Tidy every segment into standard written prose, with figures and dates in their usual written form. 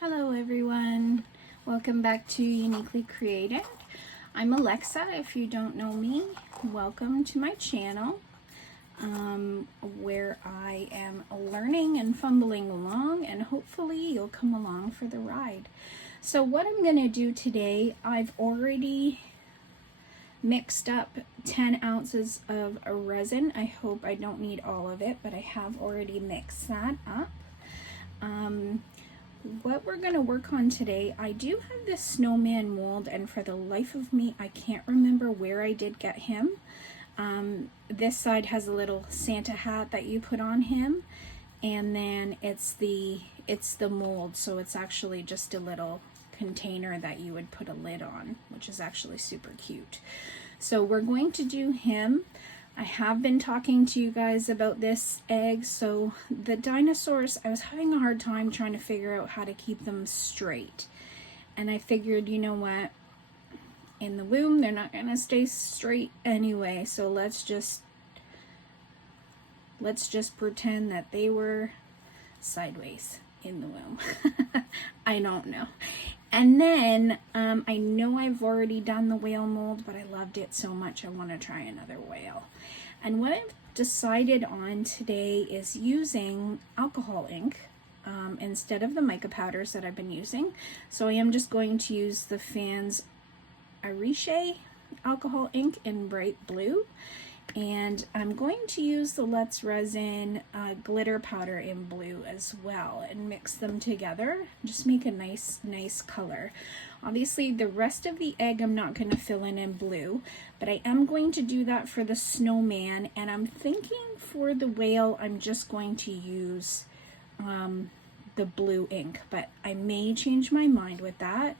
Hello everyone, welcome back to Uniquely Creative. I'm Alexa. If you don't know me, welcome to my channel where I am learning and fumbling along, and hopefully you'll come along for the ride. So what I'm going to do today, I've already mixed up 10 ounces of resin. I hope I don't need all of it, but I have already mixed that up. What we're going to work on today, I do have this snowman mold, and for the life of me I can't remember where I did get him. This side has a little Santa hat that you put on him, and then it's the mold, so it's actually just a little container that you would put a lid on, which is actually super cute. So we're going to do him. I have been talking to you guys about this egg. So the dinosaurs, I was having a hard time trying to figure out how to keep them straight. And I figured, you know what, in the womb, they're not gonna stay straight anyway. So let's just pretend that they were sideways in the womb. I don't know. And then I know I've already done the whale mold, but I loved it so much I want to try another whale. And what I've decided on today is using alcohol ink instead of the mica powders that I've been using. So I am just going to use the Fans Ariche alcohol ink in bright blue. And I'm going to use the Let's Resin glitter powder in blue as well, and mix them together. Just make a nice color. Obviously the rest of the egg I'm not going to fill in blue, but I am going to do that for the snowman. And I'm thinking for the whale I'm just going to use the blue ink, but I may change my mind with that.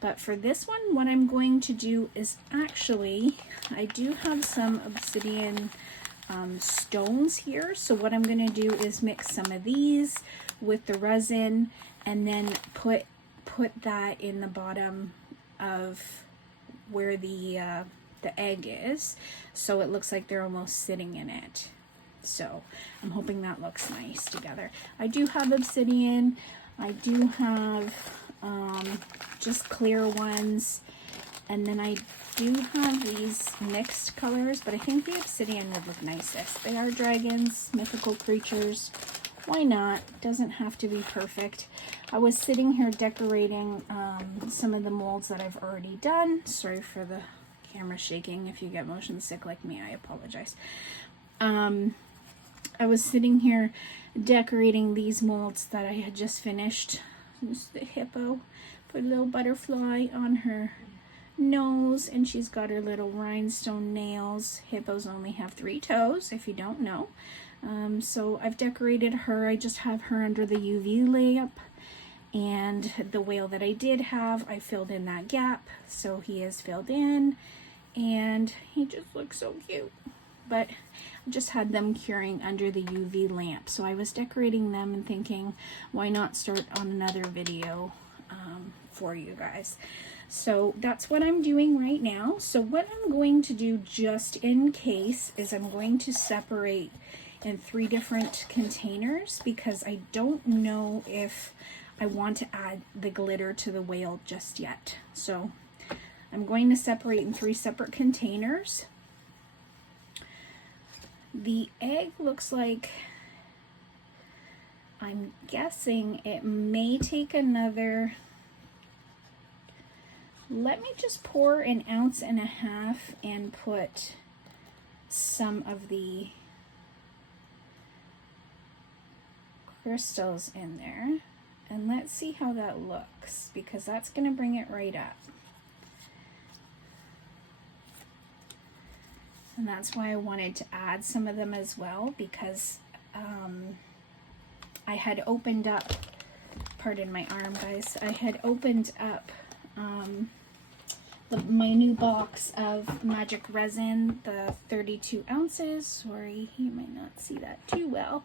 But for this one, what I'm going to do is actually, I do have some obsidian stones here. So what I'm going to do is mix some of these with the resin, and then put that in the bottom of where the egg is, so it looks like they're almost sitting in it. So I'm hoping that looks nice together. I do have obsidian. I do have just clear ones, and then I do have these mixed colors, but I think the obsidian would look nicest. They are dragons, mythical creatures. Why not? Doesn't have to be perfect. I was sitting here decorating some of the molds that I've already done. Sorry for the camera shaking. If you get motion sick like me, I apologize. I was sitting here decorating these molds that I had just finished. This is the hippo. Put a little butterfly on her nose, and she's got her little rhinestone nails. Hippos only have 3 toes, if you don't know. So I've decorated her. I just have her under the UV lamp, and the whale that I did have, I filled in that gap, so he is filled in, and he just looks so cute. But I just had them curing under the UV lamp, so I was decorating them and thinking, why not start on another video for you guys. So that's what I'm doing right now. So what I'm going to do, just in case, is I'm going to separate in 3 different containers, because I don't know if I want to add the glitter to the whale just yet. So I'm going to separate in 3 separate containers. The egg looks like, I'm guessing it may take another, let me just pour 1.5 ounces and put some of the crystals in there, and let's see how that looks, because that's going to bring it right up. And that's why I wanted to add some of them as well, because I had opened up, pardon my arm guys, I had opened up my new box of magic resin, the 32 ounces. Sorry, you might not see that too well.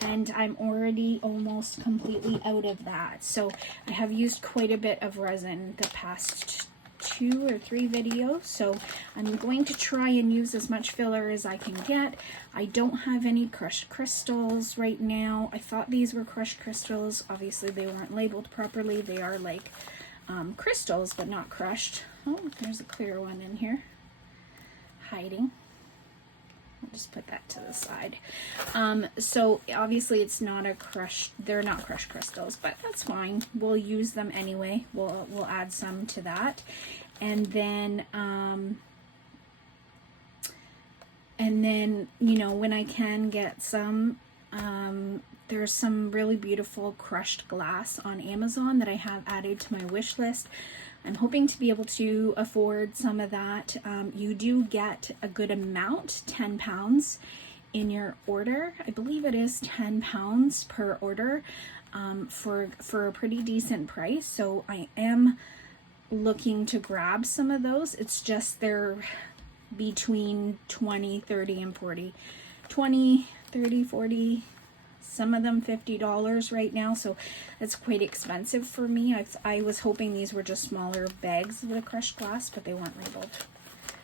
And I'm already almost completely out of that. So I have used quite a bit of resin the past 2 or 3 videos, so I'm going to try and use as much filler as I can get. I don't have any crushed crystals right now. I thought these were crushed crystals. Obviously they weren't labeled properly. They are like crystals but not crushed. Oh, there's a clear one in here hiding. I'll just put that to the side. So obviously it's not a crushed, they're not crushed crystals, but that's fine. We'll use them anyway. We'll add some to that. And then, you know, when I can get some, there's some really beautiful crushed glass on Amazon that I have added to my wish list. I'm hoping to be able to afford some of that. You do get a good amount, 10 pounds in your order. I believe it is 10 pounds per order for a pretty decent price. So I am looking to grab some of those. It's just they're between 20, 30, and 40. 20, 30, 40, some of them $50 right now, so that's quite expensive for me. I was hoping these were just smaller bags of the crushed glass, but they weren't labeled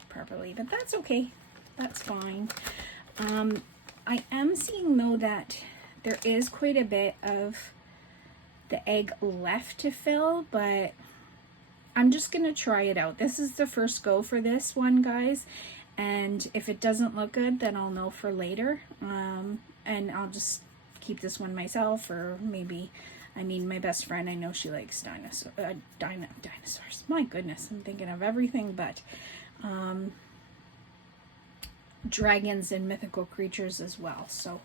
properly, but that's okay. That's fine. I am seeing though that there is quite a bit of the egg left to fill, but I'm just gonna try it out. This is the first go for this one, guys, and if it doesn't look good, then I'll know for later, and I'll just keep this one myself, or maybe, I mean, my best friend, I know she likes dinosaurs. My goodness, I'm thinking of everything but dragons and mythical creatures as well. So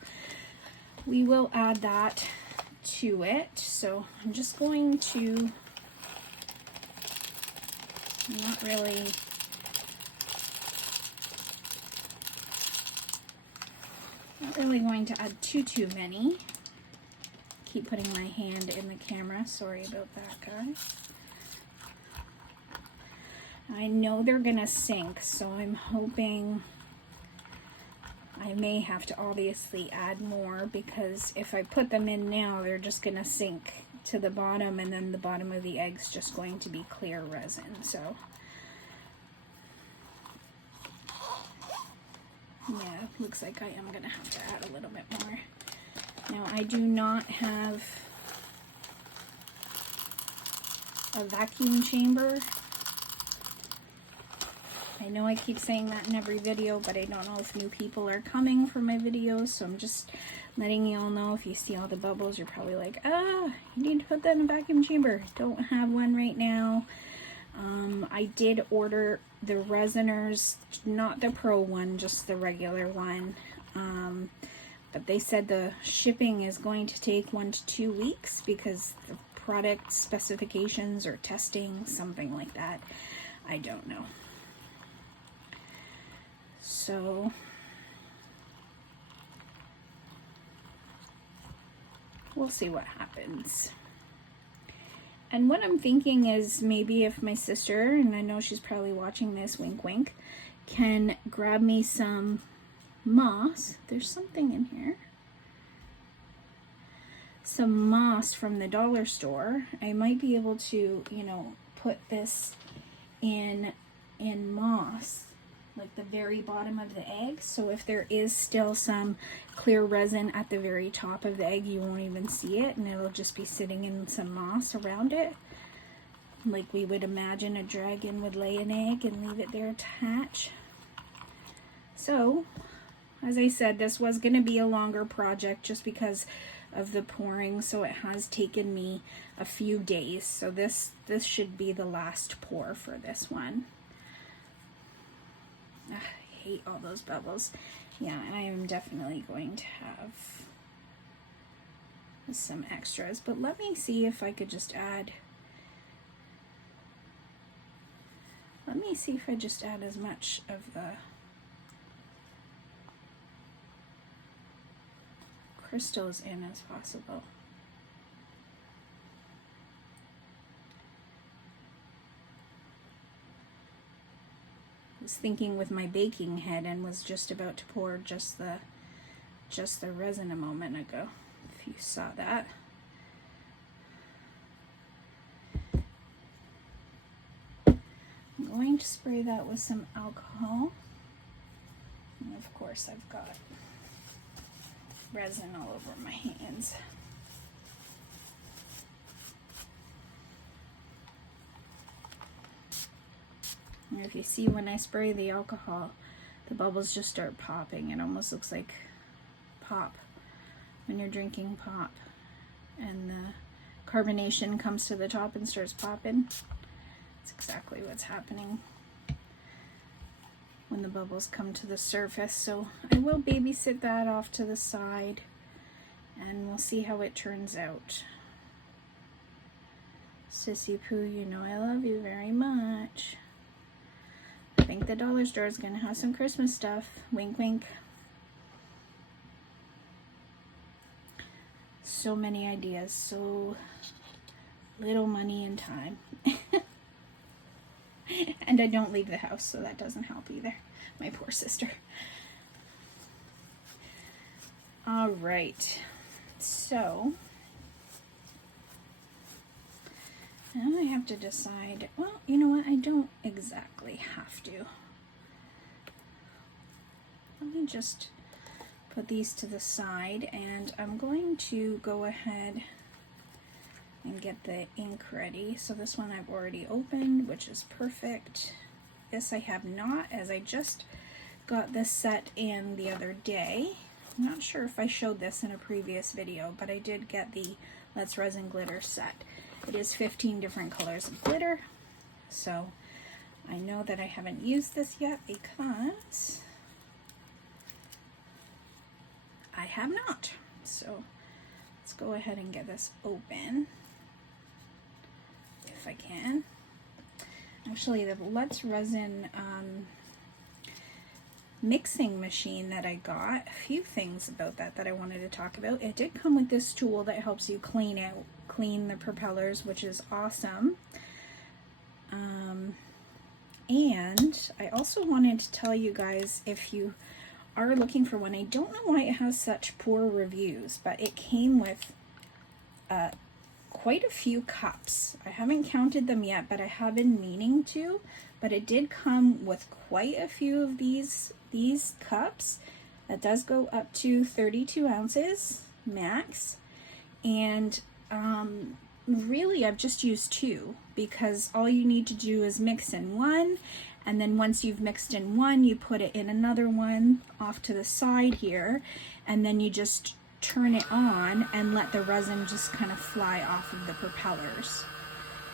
we will add that to it. So I'm just going to not really going to add too many. Keep putting my hand in the camera. Sorry about that, guys. I know they're gonna sink, so I'm hoping I may have to obviously add more, because if I put them in now, they're just gonna sink to the bottom, and then the bottom of the egg's just going to be clear resin. So yeah, looks like I am gonna have to add a little bit more. Now I do not have a vacuum chamber. I know I keep saying that in every video, but I don't know if new people are coming for my videos, so I'm just letting you all know. If you see all the bubbles, you're probably like, you need to put that in a vacuum chamber. Don't have one right now. I did order the resiners, not the pro one, just the regular one. But they said the shipping is going to take 1 to 2 weeks because the product specifications or testing, something like that. I don't know. So we'll see what happens. And what I'm thinking is maybe if my sister, and I know she's probably watching this, wink wink, can grab me some moss. There's something in here. Some moss from the dollar store. I might be able to, you know, put this in moss, like the very bottom of the egg. So if there is still some clear resin at the very top of the egg, you won't even see it, and it'll just be sitting in some moss around it. Like we would imagine a dragon would lay an egg and leave it there to hatch. So, as I said, this was going to be a longer project just because of the pouring, so it has taken me a few days. So this should be the last pour for this one. I hate all those bubbles. Yeah, I am definitely going to have some extras, but let me see if I could just add, as much of the crystals in as possible. Was thinking with my baking head and was just about to pour just the resin a moment ago, if you saw that. I'm going to spray that with some alcohol. And of course I've got resin all over my hands. And if you see when I spray the alcohol, the bubbles just start popping. It almost looks like pop when you're drinking pop. And the carbonation comes to the top and starts popping. That's exactly what's happening when the bubbles come to the surface. So I will babysit that off to the side and we'll see how it turns out. Sissy Pooh, you know I love you very much. I think the dollar store is gonna have some Christmas stuff. Wink, wink. So many ideas, so little money and time. And I don't leave the house, so that doesn't help either. My poor sister. All right, so now I have to decide, well, you know what, I don't exactly have to. Let me just put these to the side, and I'm going to go ahead and get the ink ready. So this one I've already opened, which is perfect. This I have not, as I just got this set in the other day. I'm not sure if I showed this in a previous video, but I did get the Let's Resin glitter set. It is 15 different colors of glitter. So I know that I haven't used this yet because I have not. So let's go ahead and get this open if I can. Actually, the Let's Resin mixing machine that I got, a few things about that I wanted to talk about. It did come with this tool that helps you clean the propellers, which is awesome. And I also wanted to tell you guys, if you are looking for one, I don't know why it has such poor reviews, but it came with quite a few cups. I haven't counted them yet, but I have been meaning to. But it did come with quite a few of these cups. That does go up to 32 ounces max. And really I've just used 2, because all you need to do is mix in one, and then once you've mixed in one, you put it in another one off to the side here, and then you just turn it on and let the resin just kind of fly off of the propellers.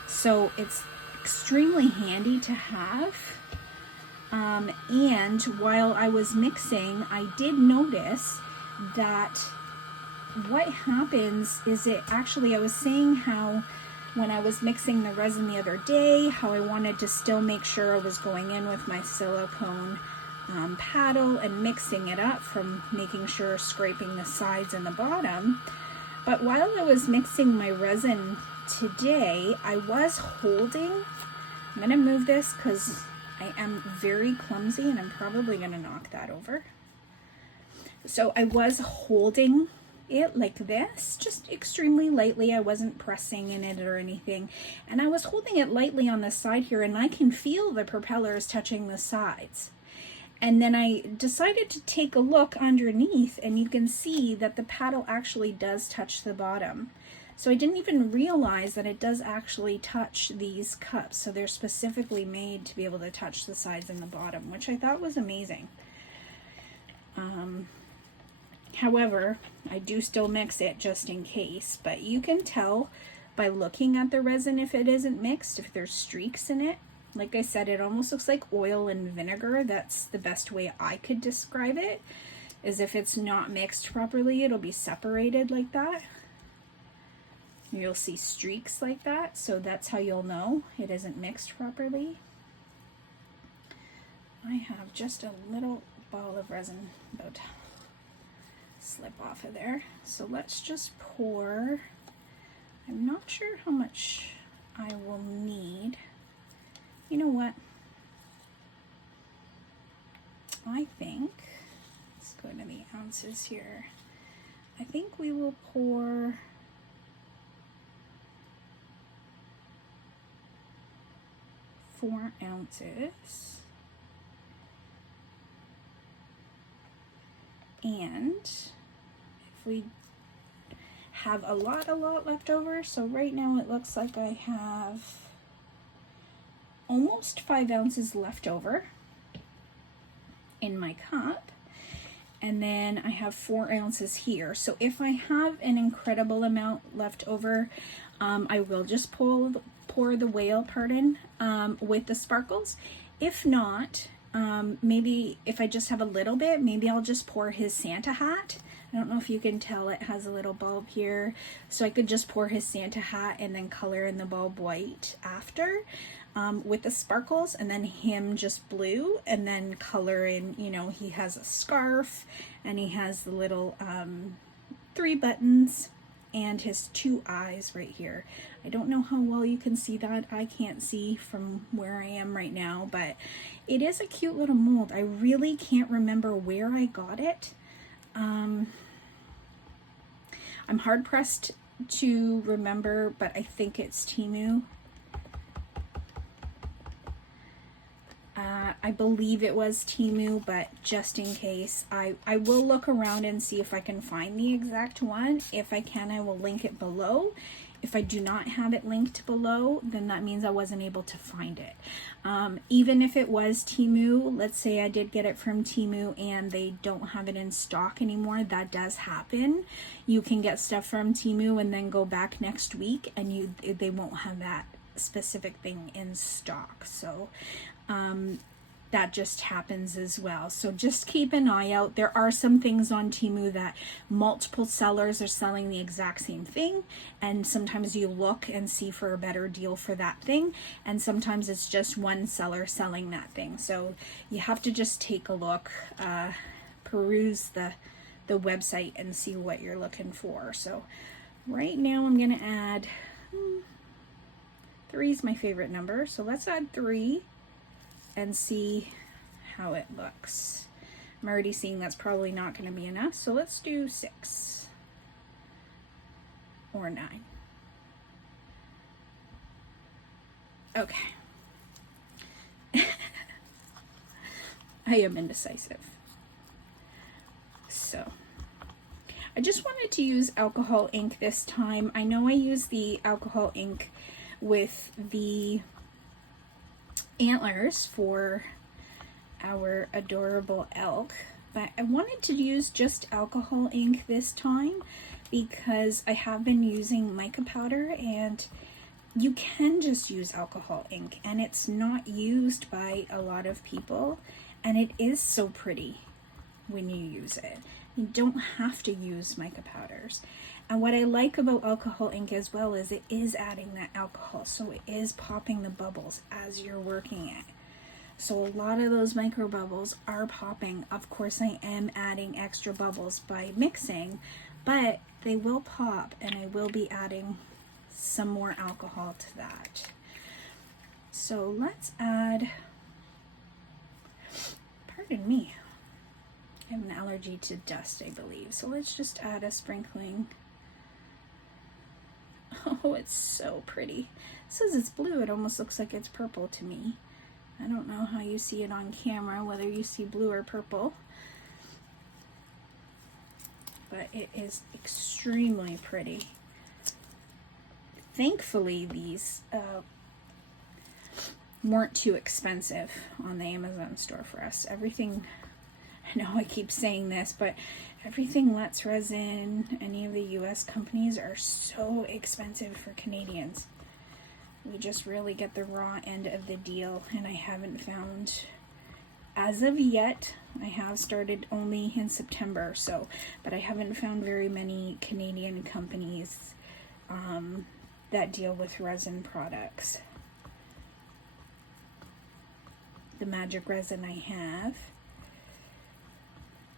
So it's extremely handy to have. And while I was mixing, I did notice that what happens is I was saying how when I was mixing the resin the other day, how I wanted to still make sure I was going in with my silicone paddle and mixing it up, from making sure scraping the sides and the bottom. But while I was mixing my resin today, I was holding, I'm going to move this because I am very clumsy and I'm probably going to knock that over. So I was holding it like this, just extremely lightly. I wasn't pressing in it or anything. And I was holding it lightly on the side here, and I can feel the propellers touching the sides. And then I decided to take a look underneath, and you can see that the paddle actually does touch the bottom. So I didn't even realize that it does actually touch these cups. So they're specifically made to be able to touch the sides and the bottom, which I thought was amazing. However, I do still mix it just in case, but you can tell by looking at the resin if it isn't mixed, if there's streaks in it. Like I said, it almost looks like oil and vinegar. That's the best way I could describe it, is if it's not mixed properly, it'll be separated like that. You'll see streaks like that, so that's how you'll know it isn't mixed properly. I have just a little ball of resin about to slip off of there. So let's just pour. I'm not sure how much I will need. You know what? I think, let's go to the ounces here. I think we will pour 4 ounces. And if we have a lot left over, so right now it looks like I have almost 5 ounces left over in my cup. And then I have 4 ounces here. So if I have an incredible amount left over, I will just pour the whale, with the sparkles. If not, maybe if I just have a little bit, maybe I'll just pour his Santa hat. I don't know if you can tell, it has a little bulb here. So I could just pour his Santa hat and then color in the bulb white after. With the sparkles, and then him just blue, and then color in, you know, he has a scarf and he has the little 3 buttons and his 2 eyes right here. I don't know how well you can see that. I can't see from where I am right now, but it is a cute little mold. I really can't remember where I got it. I'm hard pressed to remember, but I think it's Temu. I believe it was Temu, but just in case, I will look around and see if I can find the exact one. If I can, I will link it below. If I do not have it linked below, then that means I wasn't able to find it. Even if it was Temu, let's say I did get it from Temu and they don't have it in stock anymore, that does happen. You can get stuff from Temu and then go back next week and they won't have that specific thing in stock. So that just happens as well. So just keep an eye out. There are some things on Temu that multiple sellers are selling the exact same thing, and sometimes you look and see for a better deal for that thing, and sometimes it's just one seller selling that thing. So you have to just take a look, peruse the website and see what you're looking for. So right now I'm gonna add 3 is my favorite number, so let's add 3 and see how it looks. I'm already seeing that's probably not going to be enough, so let's do 6 or 9. Okay. I am indecisive. So I just wanted to use alcohol ink this time. I know I use the alcohol ink with the antlers for our adorable elk, but I wanted to use just alcohol ink this time because I have been using mica powder, and you can just use alcohol ink and it's not used by a lot of people, and it is so pretty when you use it. You don't have to use mica powders. And what I like about alcohol ink as well is it is adding that alcohol, so it is popping the bubbles as you're working it. So a lot of those micro bubbles are popping. Of course, I am adding extra bubbles by mixing, but they will pop, and I will be adding some more alcohol to that. So let's add, pardon me, I have an allergy to dust, I believe. So let's just add a sprinkling. Oh, it's so pretty. It says it's blue. It almost looks like it's purple to me. I don't know how you see it on camera, whether you see blue or purple. But it is extremely pretty. Thankfully, these weren't too expensive on the Amazon store for us. Everything, I know I keep saying this, but everything Let's Resin, any of the US companies are so expensive for Canadians. We just really get the raw end of the deal, and I haven't found, as of yet, I have started only in September, so, but I haven't found very many Canadian companies that deal with resin products. The magic resin I have,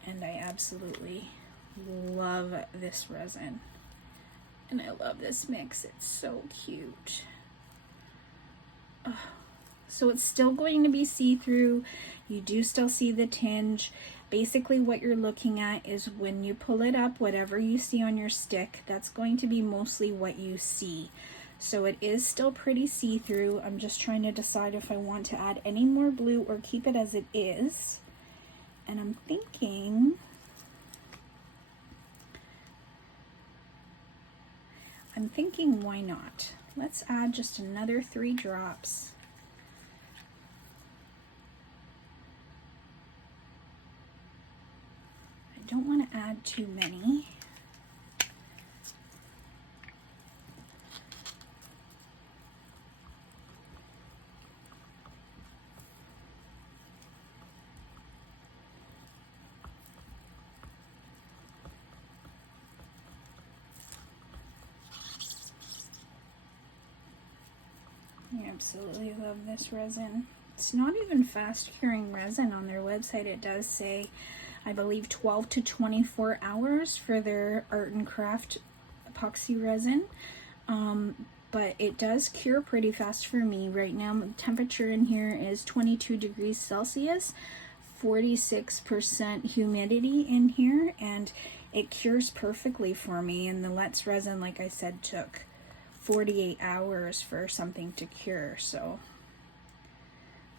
and I absolutely love this resin, and I love this mix. It's so cute. Oh. So it's still going to be see-through. You do still see the tinge. Basically what you're looking at is when you pull it up, whatever you see on your stick, that's going to be mostly what you see. So it is still pretty see-through. I'm just trying to decide if I want to add any more blue or keep it as it is. And I'm thinking why not? Let's add just another 3 drops. I don't want to add too many. I absolutely love this resin. It's not even fast curing resin on their website. It does say, I believe, 12 to 24 hours for their art and craft epoxy resin. But it does cure pretty fast for me. Right now, the temperature in here is 22 degrees Celsius, 46% humidity in here, and it cures perfectly for me. And the Let's resin, like I said, took 48 hours for something to cure. So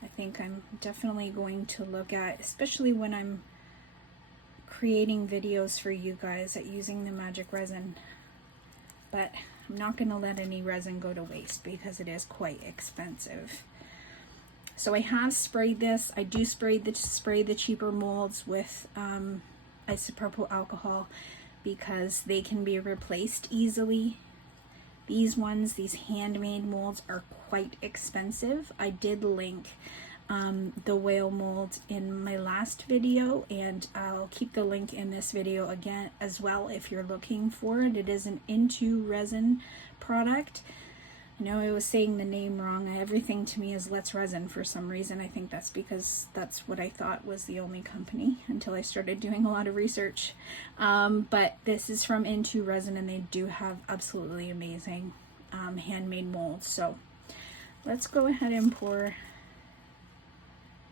I think I'm definitely going to look at, especially when I'm creating videos for you guys, at using the magic resin. But I'm not going to let any resin go to waste because it is quite expensive. So I have sprayed this. I do spray the cheaper molds with isopropyl alcohol because they can be replaced easily. These ones, these handmade molds, are quite expensive. I did link the whale mold in my last video, and I'll keep the link in this video again as well if you're looking for it. It is an IntoResin product. I know I was saying the name wrong. Everything to me is Let's Resin for some reason. I think that's because that's what I thought was the only company until I started doing a lot of research. But this is from IntoResin, and they do have absolutely amazing handmade molds. So let's go ahead and pour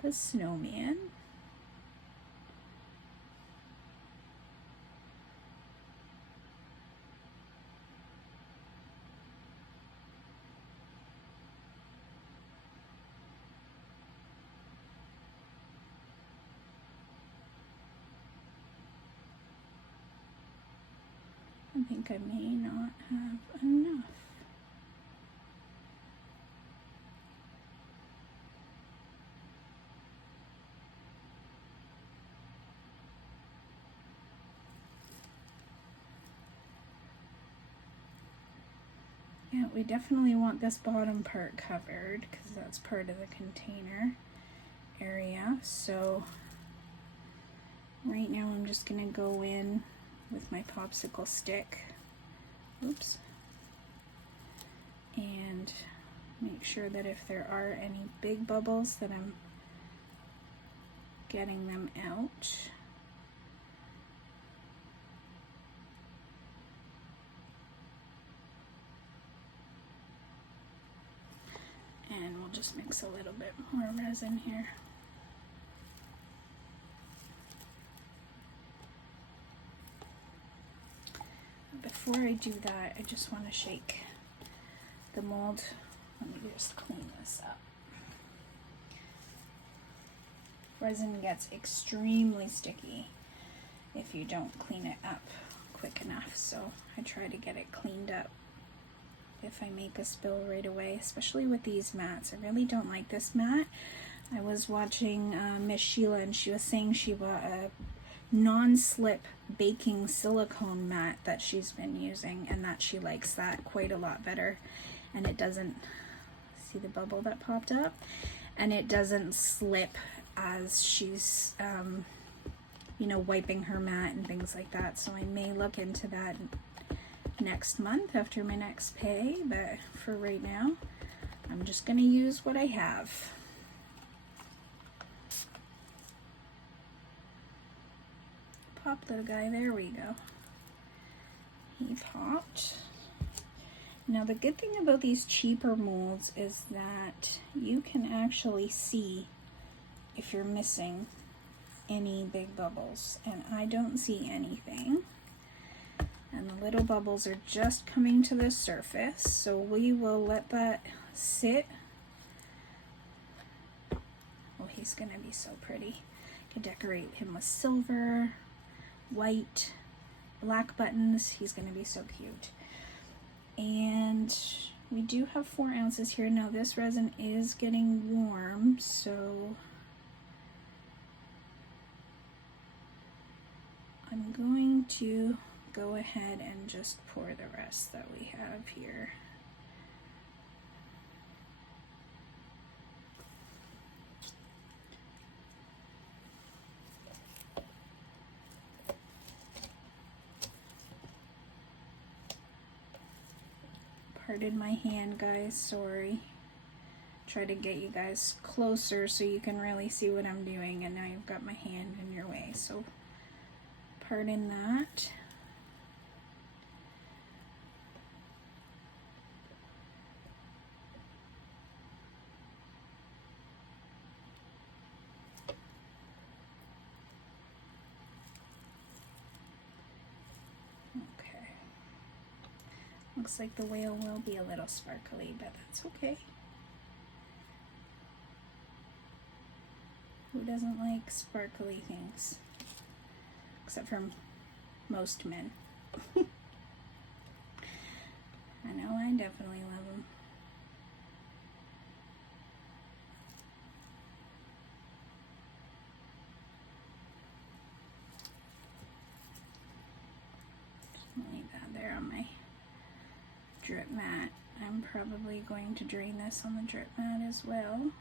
the snowman. I think I may not have enough. Yeah, we definitely want this bottom part covered because that's part of the container area. So right now I'm just going to go in with my popsicle stick, oops, and make sure that if there are any big bubbles that I'm getting them out. And we'll just mix a little bit more resin here. Before I do that, I just want to shake the mold. Let me just clean this up. Resin gets extremely sticky if you don't clean it up quick enough, so I try to get it cleaned up if I make a spill right away, especially with these mats. I really don't like this mat. I was watching Miss Sheila, and she was saying she bought a non-slip baking silicone mat that she's been using, and that she likes that quite a lot better. And it doesn't, see the bubble that popped up? And it doesn't slip as she's you know, wiping her mat and things like that. So I may look into that next month after my next pay, but for right now I'm just going to use what I have. Pop little guy, there we go. He popped. Now the good thing about these cheaper molds is that you can actually see if you're missing any big bubbles, and I don't see anything. And the little bubbles are just coming to the surface, so we will let that sit. Oh, he's gonna be so pretty. I could decorate him with silver, white, black buttons. He's gonna be so cute. And we do have 4 ounces here. Now this resin is getting warm, so I'm going to go ahead and just pour the rest that we have here. Pardon my hand, guys, sorry. Try to get you guys closer so you can really see what I'm doing, and now you've got my hand in your way, so pardon that. Okay. Looks like the whale will be a little sparkly, but that's okay. Who doesn't like sparkly things? Except for most men. I know, I definitely love them. Just leave that there on my drip mat. I'm probably going to drain this on the drip mat as well.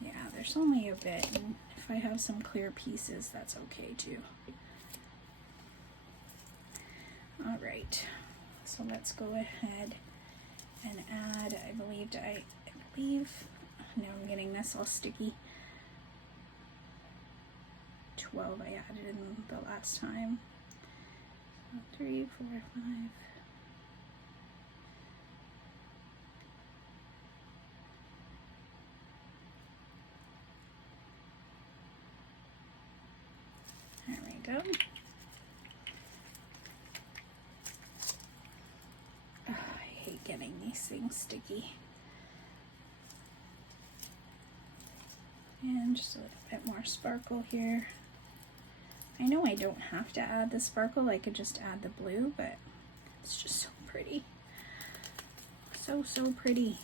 Yeah, there's only a bit, and if I have some clear pieces, that's okay too. All right, so let's go ahead and add, I believe, now I'm getting this all sticky. 12 I added in the last time. So 3, 4, 5. There we go. Oh, I hate getting these things sticky. And just a little bit more sparkle here. I know I don't have to add the sparkle, I could just add the blue, but it's just so pretty. So pretty.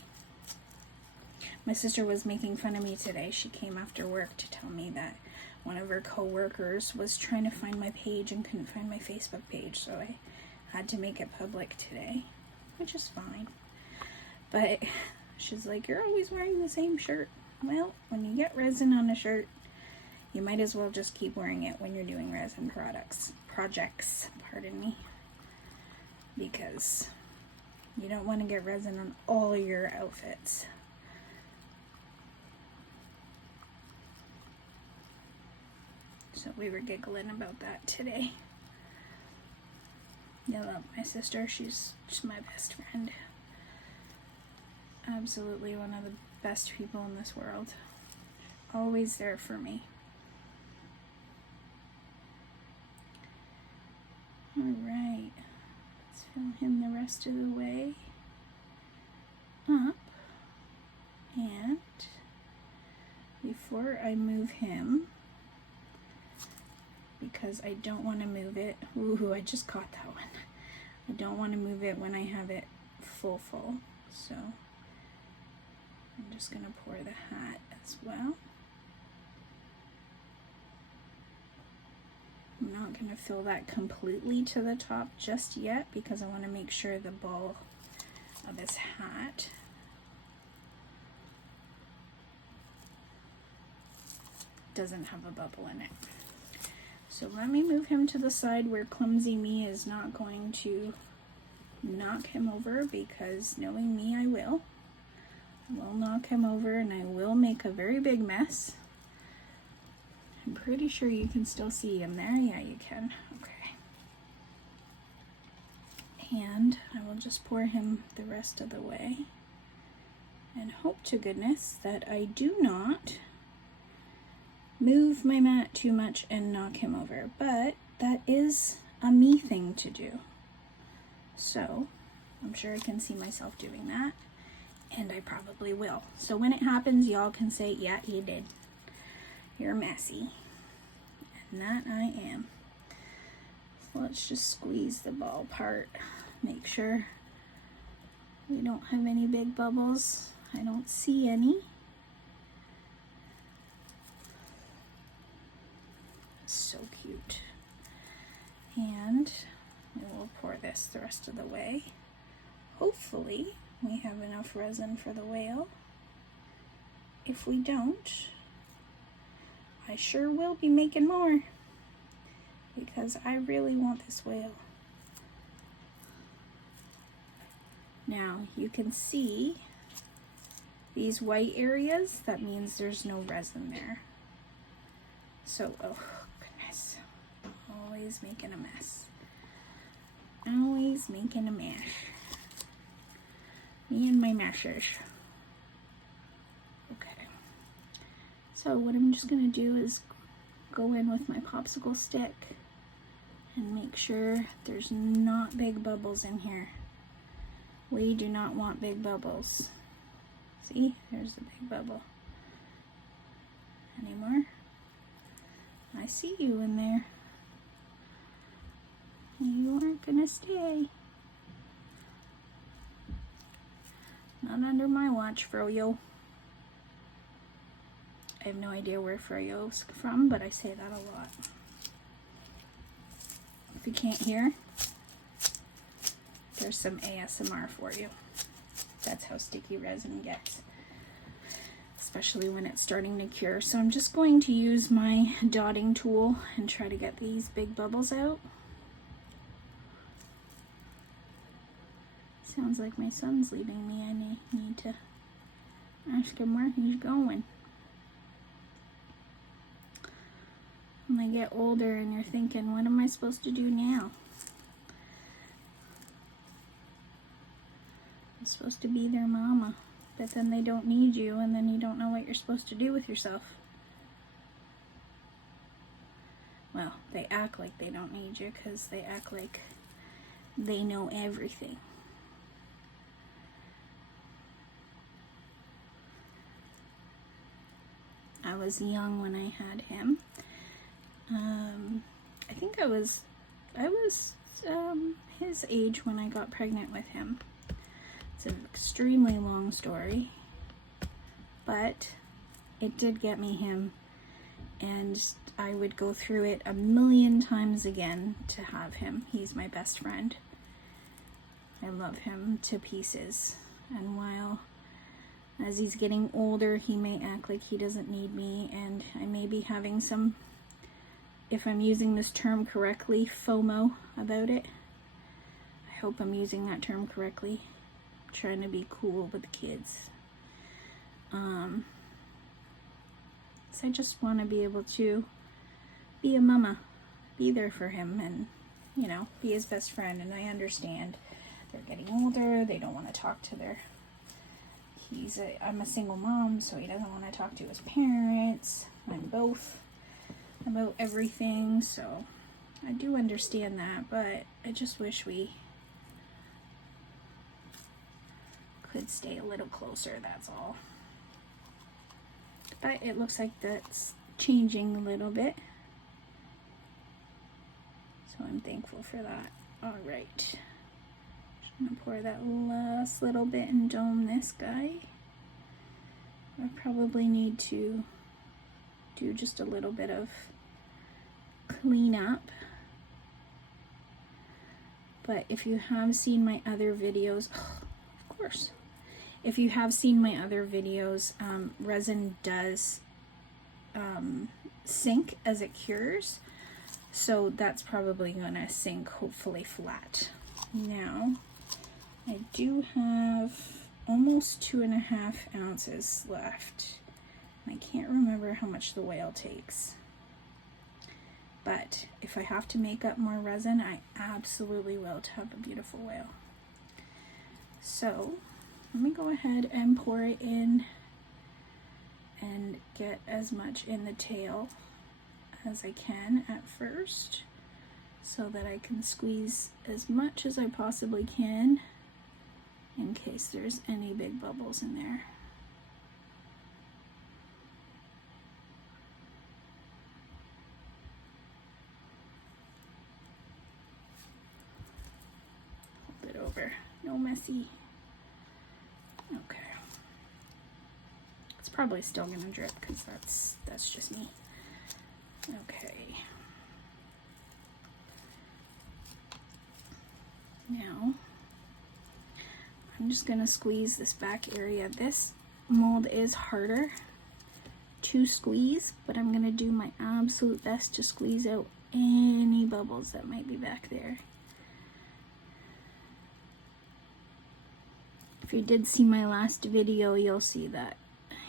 My sister was making fun of me today. She came after work to tell me that one of her co-workers was trying to find my page and couldn't find my Facebook page, so I had to make it public today, which is fine. But she's like, you're always wearing the same shirt. Well, when you get resin on a shirt, you might as well just keep wearing it when you're doing resin projects, pardon me, because you don't want to get resin on all your outfits. So we were giggling about that today. I love my sister. She's my best friend. Absolutely one of the best people in this world. Always there for me. Alright. Let's fill him the rest of the way up. And before I move him, because I don't want to move it. Ooh, I just caught that one. I don't want to move it when I have it full. So I'm just going to pour the hat as well. I'm not going to fill that completely to the top just yet because I want to make sure the ball of his hat doesn't have a bubble in it. So let me move him to the side where clumsy me is not going to knock him over, because knowing me, I will knock him over and I will make a very big mess. I'm pretty sure you can still see him there. Yeah, you can. Okay. And I will just pour him the rest of the way and hope to goodness that I do not move my mat too much and knock him over, but that is a me thing to do. So I'm sure I can see myself doing that, and I probably will. So when it happens, y'all can say, yeah, you did. You're messy. And that I am. So let's just squeeze the ball part. Make sure we don't have any big bubbles. I don't see any. So cute. And we will pour this the rest of the way. Hopefully we have enough resin for the whale. If we don't, I sure will be making more, because I really want this whale. Now you can see these white areas, that means there's no resin there. So, oh goodness, always making a mess. Always making a mess. Me and my meshes. Okay. So what I'm just gonna do is go in with my popsicle stick and make sure there's not big bubbles in here. We do not want big bubbles. See, there's the big bubble. Any more? I see you in there. You aren't gonna stay. Not under my watch, Froyo. I have no idea where Froyo's from, but I say that a lot. If you can't hear, there's some ASMR for you. That's how sticky resin gets, especially when it's starting to cure. So I'm just going to use my dotting tool and try to get these big bubbles out. Sounds like my son's leaving me. I need to ask him where he's going. When they get older and you're thinking, what am I supposed to do now? I'm supposed to be their mama, but then they don't need you, and then you don't know what you're supposed to do with yourself. Well, they act like they don't need you because they act like they know everything. I was young when I had him. I think I was his age when I got pregnant with him. It's an extremely long story, but it did get me him, and I would go through it a million times again to have him. He's my best friend. I love him to pieces, and while as he's getting older, he may act like he doesn't need me, and I may be having some, if I'm using this term correctly, FOMO about it. I hope I'm using that term correctly. I'm trying to be cool with the kids. So I just want to be able to be a mama, be there for him, and, you know, be his best friend. And I understand they're getting older, they don't want to talk to their... I'm a single mom, so he doesn't want to talk to his parents. I'm both about everything, so I do understand that, but I just wish we could stay a little closer, that's all. But it looks like that's changing a little bit, so I'm thankful for that. All right. I'm gonna pour that last little bit and dome this guy. I probably need to do just a little bit of cleanup. But if you have seen my other videos, of course, if you have seen my other videos, resin does sink as it cures. So that's probably gonna sink hopefully flat. Now, I do have almost 2.5 ounces left. I can't remember how much the whale takes. But if I have to make up more resin, I absolutely will to have a beautiful whale. So let me go ahead and pour it in and get as much in the tail as I can at first, so that I can squeeze as much as I possibly can in case there's any big bubbles in there. Hold it over, no messy. Okay. It's probably still gonna drip because that's just me. Okay. Now, I'm just gonna squeeze this back area. This mold is harder to squeeze, but I'm gonna do my absolute best to squeeze out any bubbles that might be back there. If you did see my last video, you'll see that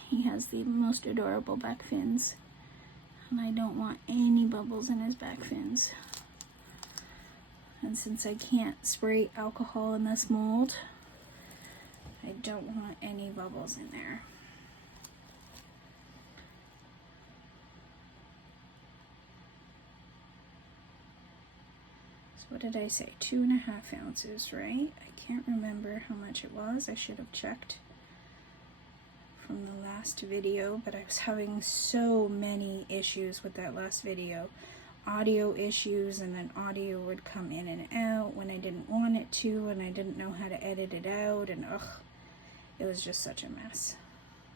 he has the most adorable back fins, and I don't want any bubbles in his back fins. And since I can't spray alcohol in this mold, I don't want any bubbles in there. So what did I say? 2.5 ounces, right? I can't remember how much it was. I should have checked from the last video, but I was having so many issues with that last video. Audio issues, and then audio would come in and out when I didn't want it to, and I didn't know how to edit it out, and ugh, it was just such a mess.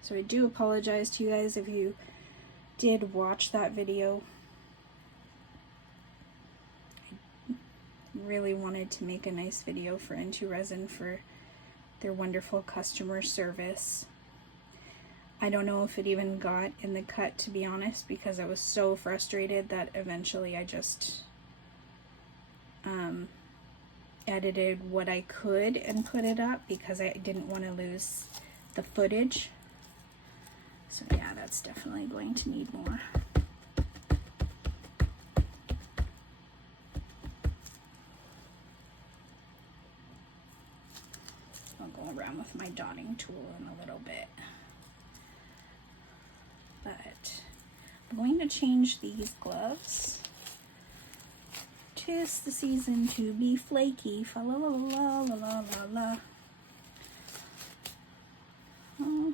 So I do apologize to you guys if you did watch that video. I really wanted to make a nice video for IntoResin for their wonderful customer service. I don't know if it even got in the cut, to be honest, because I was so frustrated that eventually I just edited what I could and put it up because I didn't want to lose the footage. So yeah, that's definitely going to need more. I'll go around with my dotting tool in a little bit. But I'm going to change these gloves. 'Tis the season to be flaky. Fa la la la la la la la. Oh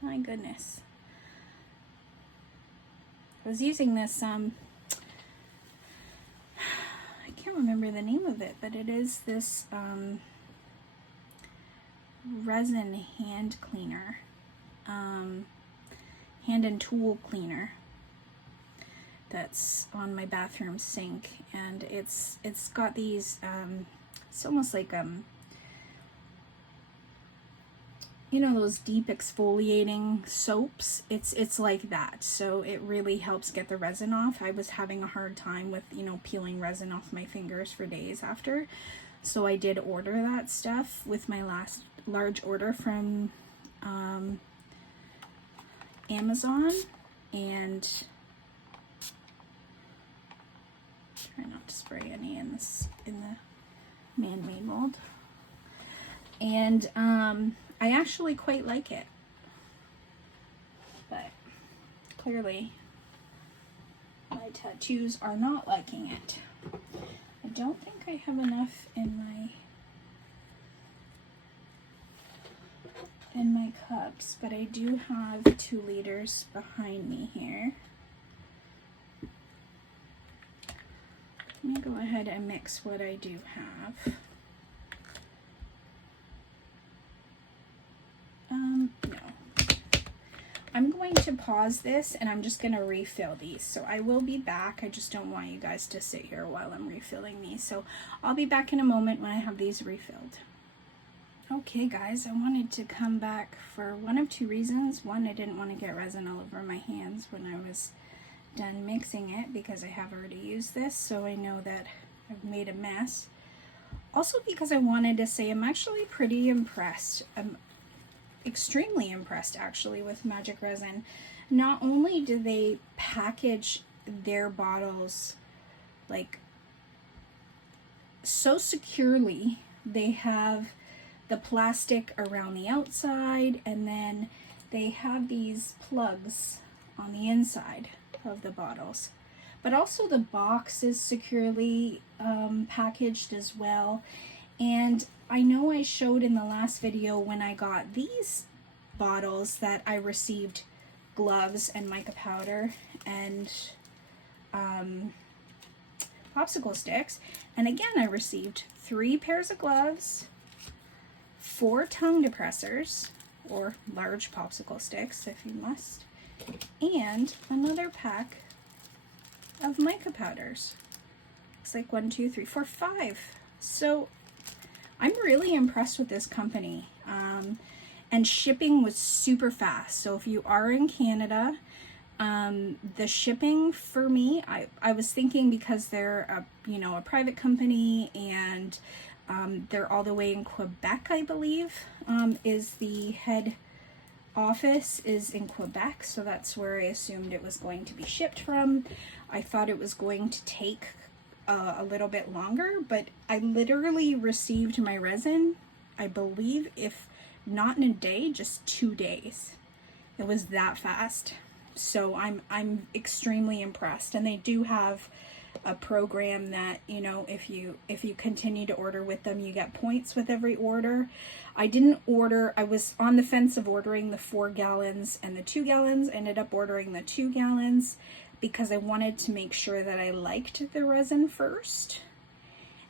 my goodness. I was using this I can't remember the name of it, but it is this resin hand cleaner. Hand and tool cleaner that's on my bathroom sink, and it's got these it's almost like you know those deep exfoliating soaps. It's like that, so it really helps get the resin off. I was having a hard time with, you know, peeling resin off my fingers for days after, so I did order that stuff with my last large order from Amazon, and try not to spray any in the man-made mold. And I actually quite like it, but clearly my tattoos are not liking it. I don't think I have enough in my cups, but I do have 2 liters behind me here. Let me go ahead and mix what I do have. No. I'm going to pause this and I'm just going to refill these. So I will be back. I just don't want you guys to sit here while I'm refilling these. So I'll be back in a moment when I have these refilled. Okay guys, I wanted to come back for one of 2 reasons. One, I didn't want to get resin all over my hands when I was done mixing it because I have already used this, so I know that I've made a mess. Also because I wanted to say I'm actually pretty impressed. I'm extremely impressed actually with Magic Resin. Not only do they package their bottles like so securely, they have the plastic around the outside, and then they have these plugs on the inside of the bottles. but also the box is securely packaged as well. And I know I showed in the last video when I got these bottles that I received gloves and mica powder and popsicle sticks. And again, I received 3 pairs of gloves, 4 tongue depressors, or large popsicle sticks if you must, and another pack of mica powders. It's like 1, 2, 3, 4, 5. So I'm really impressed with this company. And shipping was super fast. So if you are in Canada, the shipping for me, I was thinking because they're a private company and they're all the way in Quebec, I believe, is the head office is in Quebec. So that's where I assumed it was going to be shipped from. I thought it was going to take a little bit longer, but I literally received my resin, I believe, if not in a day, just 2 days. It was that fast. So I'm extremely impressed. And they do have a program that, you know, if you continue to order with them, you get points with every order. I didn't order, I was on the fence of ordering the 4 gallons and the 2 gallons, ended up ordering the 2 gallons because I wanted to make sure that I liked the resin first.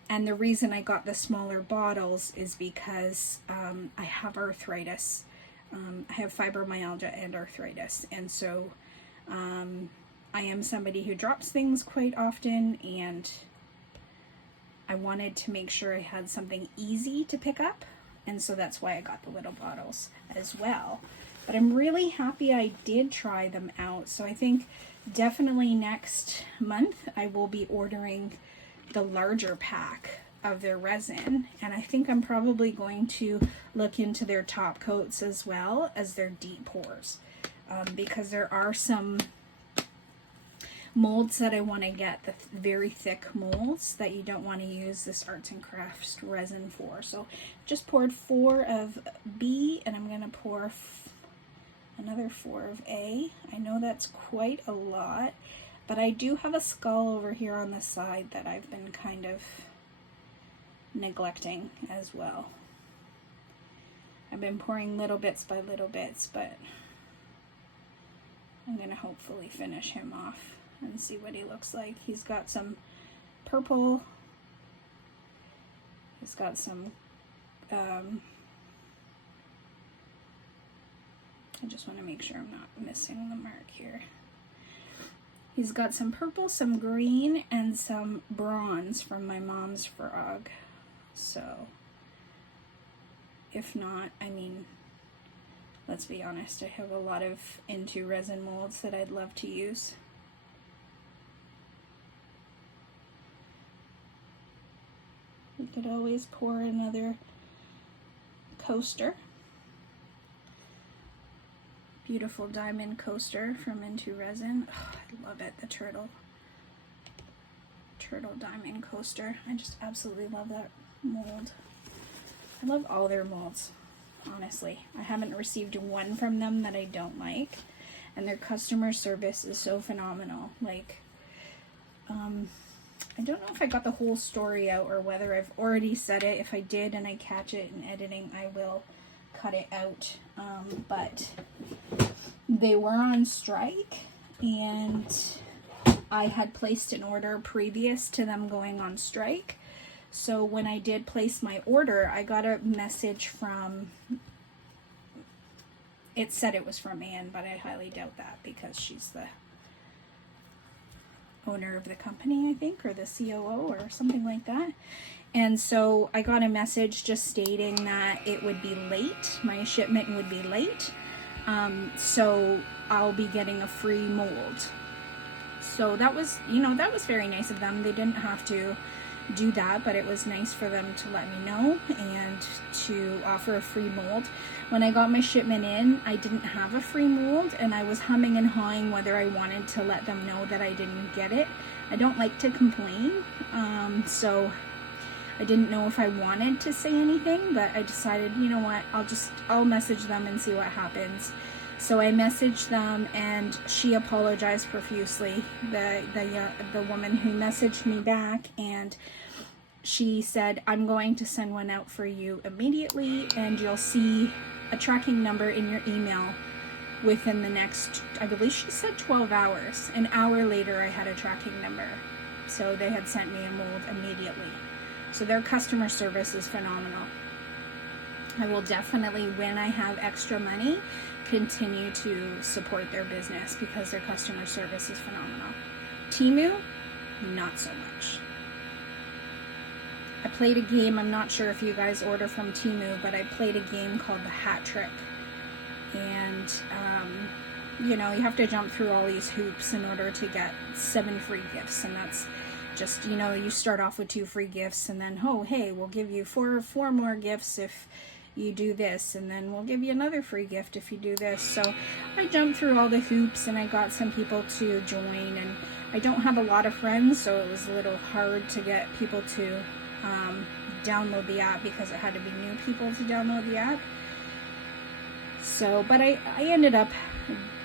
And the reason I got the smaller bottles is because I have arthritis. I have fibromyalgia and arthritis. And so I am somebody who drops things quite often, and I wanted to make sure I had something easy to pick up. And so that's why I got the little bottles as well. But I'm really happy I did try them out. So I think definitely next month I will be ordering the larger pack of their resin, and I think I'm probably going to look into their top coats as well as their deep pours, because there are some molds that I want to get, the very thick molds that you don't want to use this arts and crafts resin for. So just poured 4 of B, and I'm going to pour another 4 of A. I know that's quite a lot, but I do have a skull over here on the side that I've been kind of neglecting as well. I've been pouring little bits by little bits, but I'm going to hopefully finish him off and see what he looks like. He's got some purple. He's got some I just want to make sure I'm not missing the mark here. He's got some purple, some green, and some bronze from my mom's frog. So, if not, I mean, let's be honest, I have a lot of IntoResin molds that I'd love to use. We could always pour another coaster. Beautiful diamond coaster from IntoResin. Oh, I love it, the turtle diamond coaster. I just absolutely love that mold. I love all their molds, honestly. I haven't received one from them that I don't like, and their customer service is so phenomenal. Like, I don't know if I got the whole story out or whether I've already said it. If I did and I catch it in editing, I will cut it out. But they were on strike, and I had placed an order previous to them going on strike. So when I did place my order, I got a message from, it said it was from Anne, but I highly doubt that because she's the owner of the company, I think, or the COO or something like that. And so I got a message just stating that it would be late, my shipment would be late, so I'll be getting a free mold. So that was, that was very nice of them. They didn't have to do that, but it was nice for them to let me know and to offer a free mold. When I got my shipment in, I didn't have a free mold, and I was humming and hawing whether I wanted to let them know that I didn't get it. I don't like to complain, so I didn't know if I wanted to say anything, but I decided, you know what, I'll message them and see what happens. So I messaged them, and she apologized profusely, the woman who messaged me back, and she said, I'm going to send one out for you immediately, and you'll see a tracking number in your email within the next, I believe she said 12 hours. An hour later, I had a tracking number. So they had sent me a mold immediately. So their customer service is phenomenal. I will definitely, when I have extra money, continue to support their business because their customer service is phenomenal. Temu, not so much. I played a game, I'm not sure if you guys order from Temu, but I played a game called the Hat Trick. And, you know, you have to jump through all these hoops in order to get 7 free gifts. And that's just, you know, you start off with 2 free gifts, and then, oh, hey, we'll give you four more gifts if you do this, and then we'll give you another free gift if you do this. So I jumped through all the hoops, and I got some people to join, and I don't have a lot of friends, so it was a little hard to get people to download the app because it had to be new people to download the app. So, but I ended up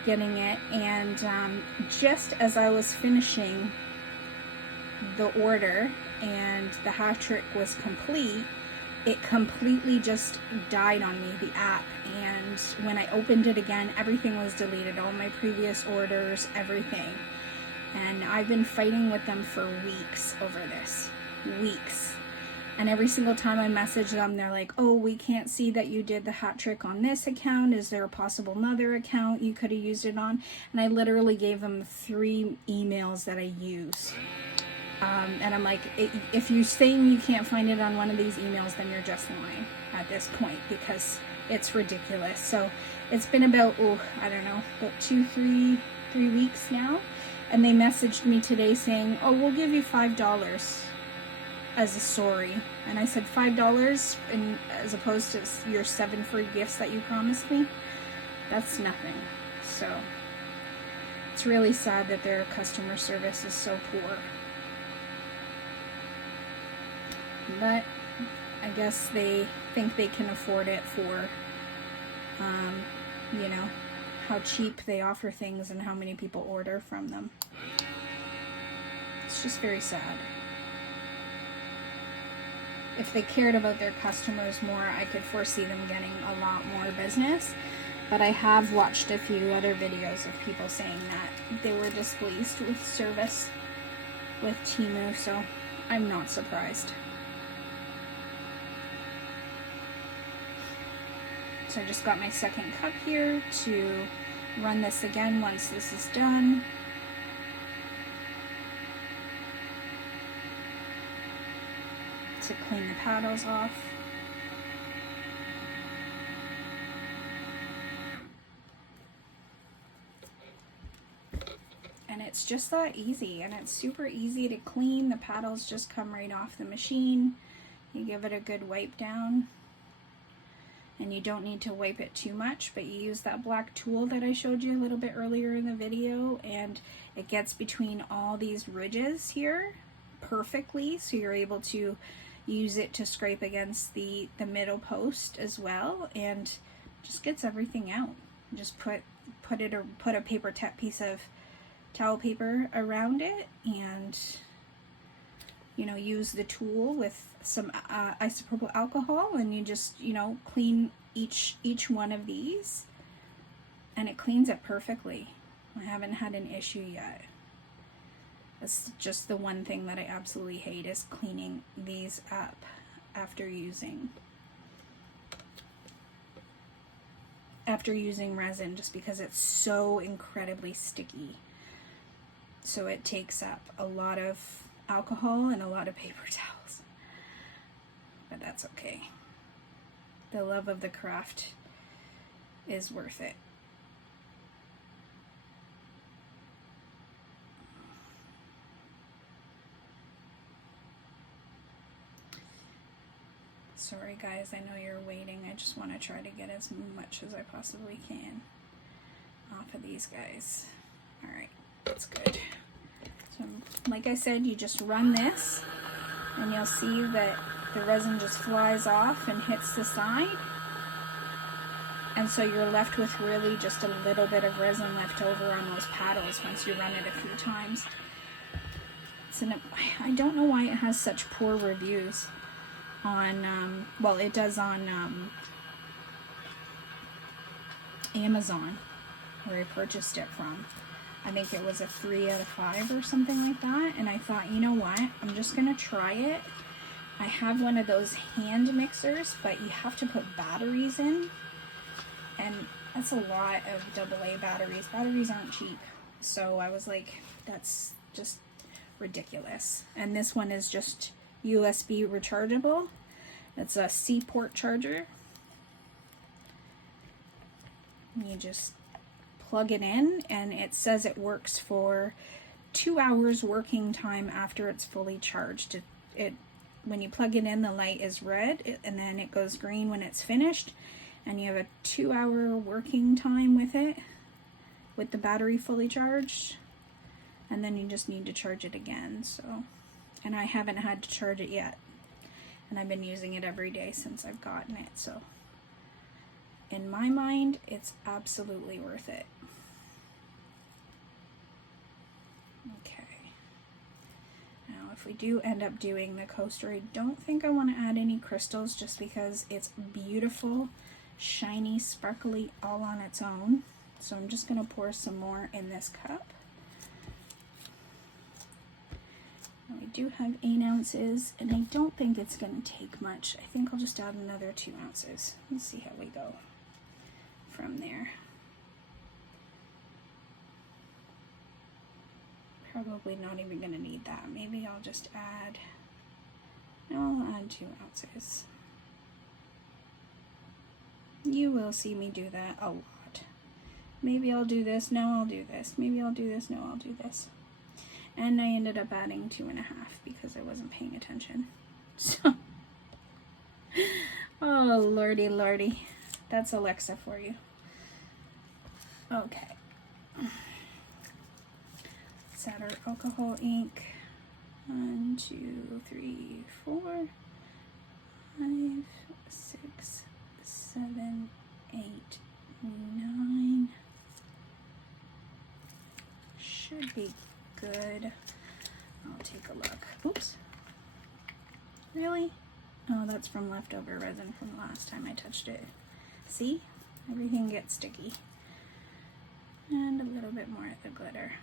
getting it, and just as I was finishing the order and the hat trick was complete, it completely just died on me, the app. And when I opened it again, everything was deleted, all my previous orders, everything. And I've been fighting with them for weeks over this. Weeks. And every single time I message them, they're like, oh, we can't see that you did the hat trick on this account. Is there a possible another account you could have used it on? And I literally gave them 3 emails that I use. And I'm like, if you're saying you can't find it on one of these emails, then you're just lying at this point, because it's ridiculous. So it's been about, I don't know, about 3 weeks now. And they messaged me today saying, oh, we'll give you $5 as a sorry. And I said, $5 as opposed to your 7 free gifts that you promised me? That's nothing. So it's really sad that their customer service is so poor. But I guess they think they can afford it for, you know, how cheap they offer things and how many people order from them. It's just very sad. If they cared about their customers more, I could foresee them getting a lot more business. But I have watched a few other videos of people saying that they were displeased with service with Temu, so I'm not surprised. So I just got my second cup here to run this again once this is done. To clean the paddles off. And it's just that easy, and it's super easy to clean. The paddles just come right off the machine. You give it a good wipe down. And you don't need to wipe it too much, but you use that black tool that I showed you a little bit earlier in the video, and it gets between all these ridges here perfectly, so you're able to use it to scrape against the middle post as well, and just gets everything out. Just put a paper piece of towel paper around it, and you know, use the tool with some isopropyl alcohol, and you just, you know, clean each one of these, and it cleans it perfectly. I haven't had an issue yet. That's just the one thing that I absolutely hate, is cleaning these up after using resin, just because it's so incredibly sticky. So it takes up a lot of alcohol and a lot of paper towels. But that's okay. The love of the craft is worth it. Sorry guys, I know you're waiting. I just want to try to get as much as I possibly can off of these guys. Alright, that's good. So like I said, you just run this and you'll see that the resin just flies off and hits the side. And so you're left with really just a little bit of resin left over on those paddles once you run it a few times. I don't know why it has such poor reviews on, well, it does on Amazon, where I purchased it from. I think it was a 3 out of 5 or something like that. And I thought, you know what? I'm just going to try it. I have one of those hand mixers, but you have to put batteries in. And that's a lot of AA batteries. Batteries aren't cheap. So I was like, that's just ridiculous. And this one is just USB rechargeable. It's a C-port charger. You just plug it in, and it says it works for 2 hours working time after it's fully charged. When you plug it in, the light is red, and then it goes green when it's finished, and you have a 2-hour working time with it, with the battery fully charged, and then you just need to charge it again. So, and I haven't had to charge it yet, and I've been using it every day since I've gotten it. So in my mind, it's absolutely worth it. Okay. Now, if we do end up doing the coaster, I don't think I want to add any crystals, just because it's beautiful, shiny, sparkly, all on its own. So I'm just going to pour some more in this cup. Now, we do have 8 ounces, and I don't think it's going to take much. I think I'll just add another 2 ounces. Let's see how we go from there. Probably not even going to need that. Maybe I'll just add, no, I'll add 2 ounces. You will see me do that a lot. Maybe I'll do this, no, I'll do this. Maybe I'll do this, no, I'll do this. And I ended up adding 2.5 because I wasn't paying attention. So, oh, lordy, lordy. That's Alexa for you. Okay. Let's add our alcohol ink. 1, 2, 3, 4, 5, 6, 7, 8, 9. Should be good. I'll take a look. Oops. Really? Oh, that's from leftover resin from the last time I touched it. See? Everything gets sticky. And a little bit more of the glitter.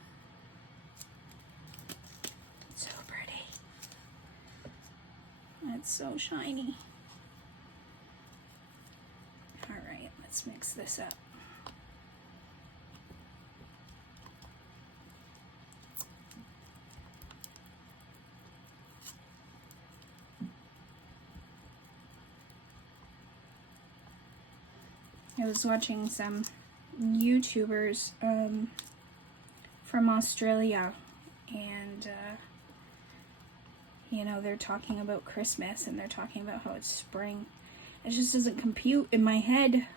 So pretty. It's so shiny. Alright, let's mix this up. I was watching some YouTubers from Australia, and you know, they're talking about Christmas, and they're talking about how it's spring. It just doesn't compute in my head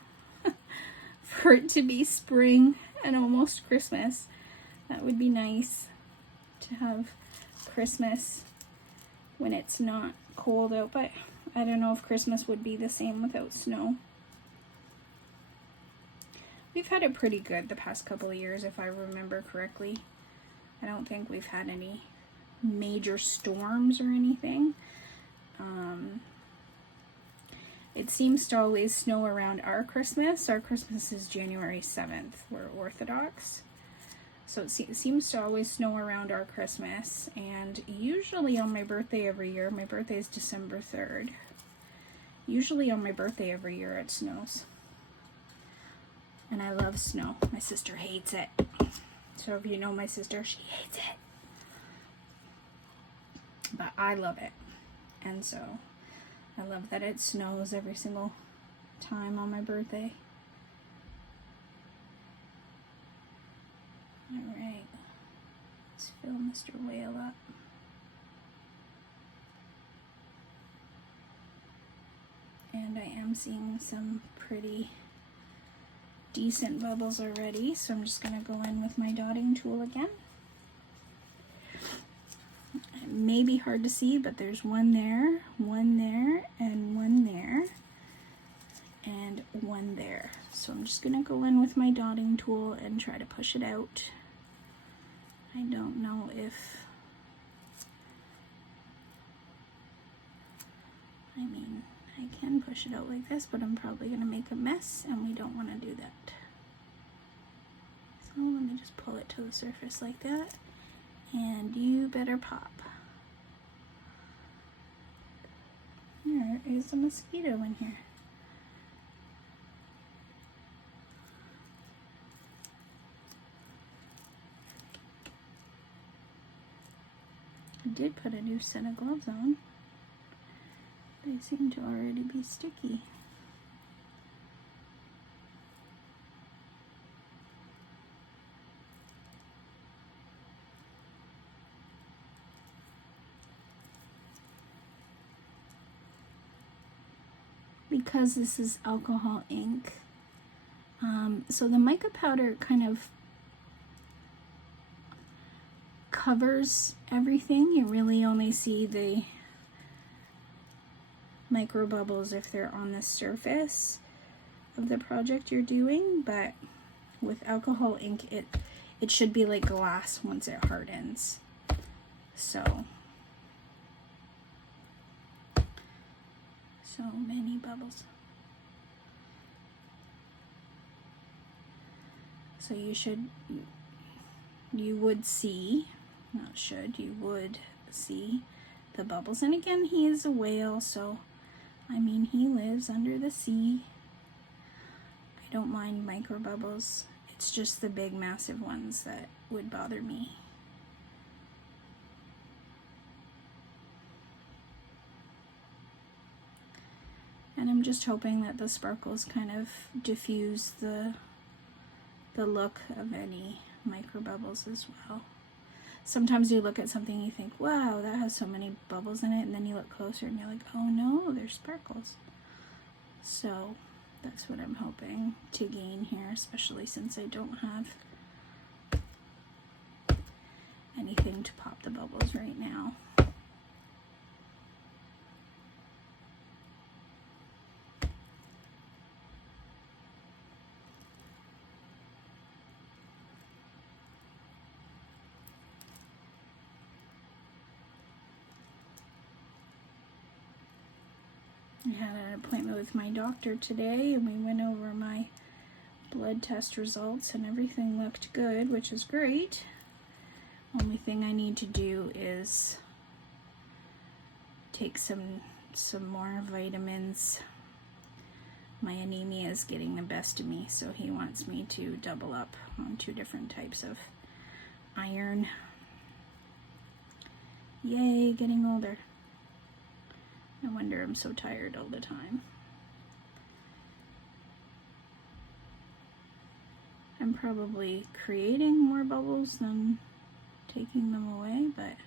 for it to be spring and almost Christmas. That would be nice to have Christmas when it's not cold out, but I don't know if Christmas would be the same without snow. We've had it pretty good the past couple of years, if I remember correctly. I don't think we've had any major storms or anything. It seems to always snow around our Christmas. Our Christmas is January 7th. We're Orthodox. So it seems to always snow around our Christmas. And usually on my birthday every year, my birthday is December 3rd. Usually on my birthday every year it snows. And I love snow. My sister hates it. So if you know my sister, she hates it. But I love it. And so I love that it snows every single time on my birthday. Alright. Let's fill Mr. Whale up. And I am seeing some pretty decent bubbles already, so I'm just going to go in with my dotting tool again. It may be hard to see, but there's one there, and one there. and one there. So I'm just gonna go in with my dotting tool and try to push it out. I don't know if, I mean, I can push it out like this, but I'm probably gonna make a mess and we don't wanna do that. So let me just pull it to the surface like that, and you better pop. There is a mosquito in here. I did put a new set of gloves on. They seem to already be sticky. Because this is alcohol ink, so the mica powder kind of covers everything. You really only see the micro bubbles if they're on the surface of the project you're doing, but with alcohol ink it should be like glass once it hardens. So many bubbles. So you would see, not should, you would see the bubbles. And again, he is a whale, so I mean, he lives under the sea. I don't mind micro bubbles. It's just the big massive ones that would bother me. And I'm just hoping that the sparkles kind of diffuse the look of any micro bubbles as well. Sometimes you look at something and you think, wow, that has so many bubbles in it, and then you look closer and you're like, oh no, there's sparkles. So that's what I'm hoping to gain here, especially since I don't have anything to pop the bubbles right now. I had an appointment with my doctor today and we went over my blood test results and everything looked good, which is great. Only thing I need to do is take some more vitamins. My anemia is getting the best of me, so he wants me to double up on 2 different types of iron. Yay, getting older. No wonder I'm so tired all the time. I'm probably creating more bubbles than taking them away, but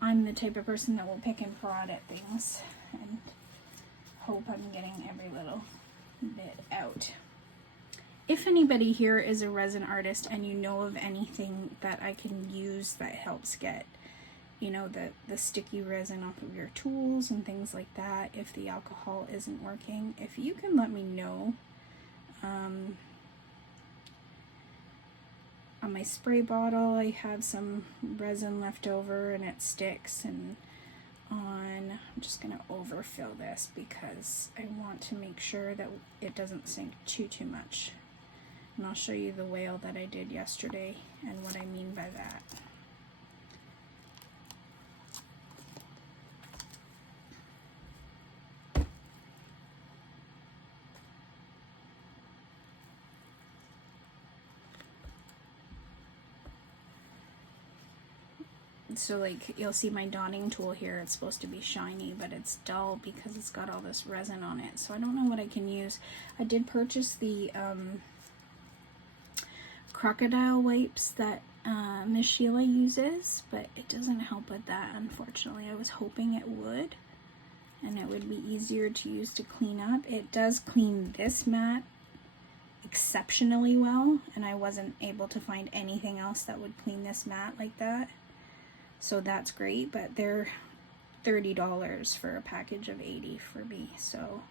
I'm the type of person that will pick and prod at things and hope I'm getting every little bit out. If anybody here is a resin artist and you know of anything that I can use that helps get, you know, the sticky resin off of your tools and things like that, if the alcohol isn't working, if you can let me know. On my spray bottle I have some resin left over and it sticks, and I'm just going to overfill this because I want to make sure that it doesn't sink too much. And I'll show you the whale that I did yesterday and what I mean by that. So like you'll see my dotting tool here, it's supposed to be shiny, but it's dull because it's got all this resin on it. So I don't know what I can use. I did purchase the crocodile wipes that Miss Sheila uses, but it doesn't help with that, unfortunately. I was hoping it would, and it would be easier to use to clean up. It does clean this mat exceptionally well, and I wasn't able to find anything else that would clean this mat like that. So that's great, but they're $30 for a package of 80 for me. So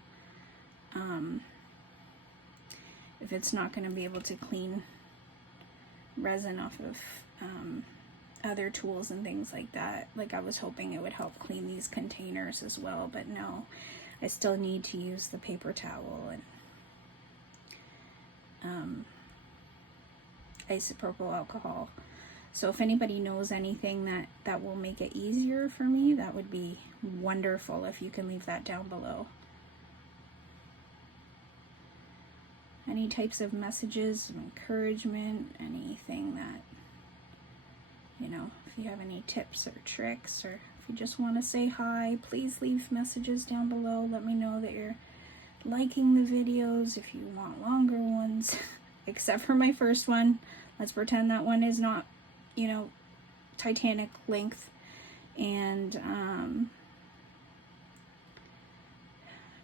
if it's not going to be able to clean resin off of other tools and things like that, like I was hoping it would help clean these containers as well, but no, I still need to use the paper towel and isopropyl alcohol. So if anybody knows anything that will make it easier for me, that would be wonderful if you can leave that down below. Any types of messages of encouragement, anything that, you know, if you have any tips or tricks, or if you just want to say hi, please leave messages down below. Let me know that you're liking the videos. If you want longer ones, except for my first one, let's pretend that one is not, you know, Titanic length. And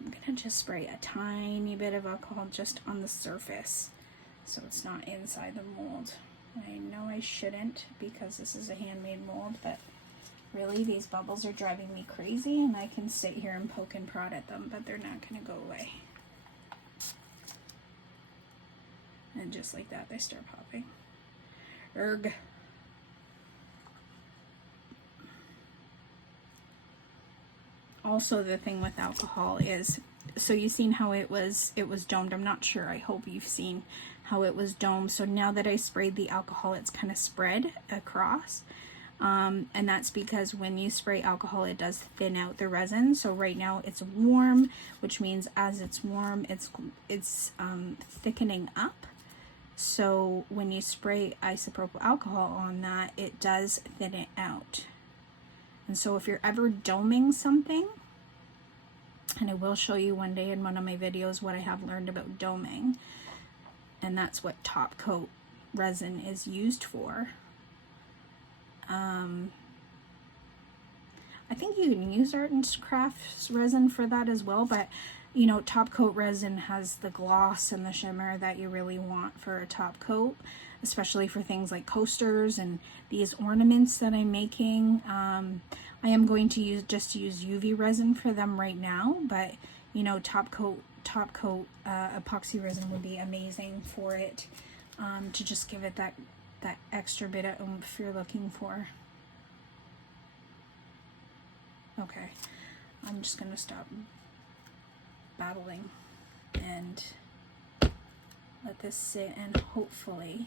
I'm gonna just spray a tiny bit of alcohol just on the surface so it's not inside the mold. I know I shouldn't because this is a handmade mold, but really these bubbles are driving me crazy, and I can sit here and poke and prod at them, but they're not gonna go away. And just like that, they start popping. Erg. Also, the thing with alcohol is, so you've seen how it was domed. I'm not sure, I hope you've seen how it was domed. So now that I sprayed the alcohol, it's kind of spread across. And that's because when you spray alcohol, it does thin out the resin. So right now it's warm, which means as it's warm, it's thickening up. So when you spray isopropyl alcohol on that, it does thin it out. And so if you're ever doming something, and I will show you one day in one of my videos what I have learned about doming, and that's what top coat resin is used for. I think you can use art and crafts resin for that as well, but you know, top coat resin has the gloss and the shimmer that you really want for a top coat, especially for things like coasters and these ornaments that I'm making. I am going to use UV resin for them right now, but you know, top coat epoxy resin would be amazing for it, to just give it that extra bit of oomph you're looking for. Okay, I'm just gonna stop babbling and let this sit, and hopefully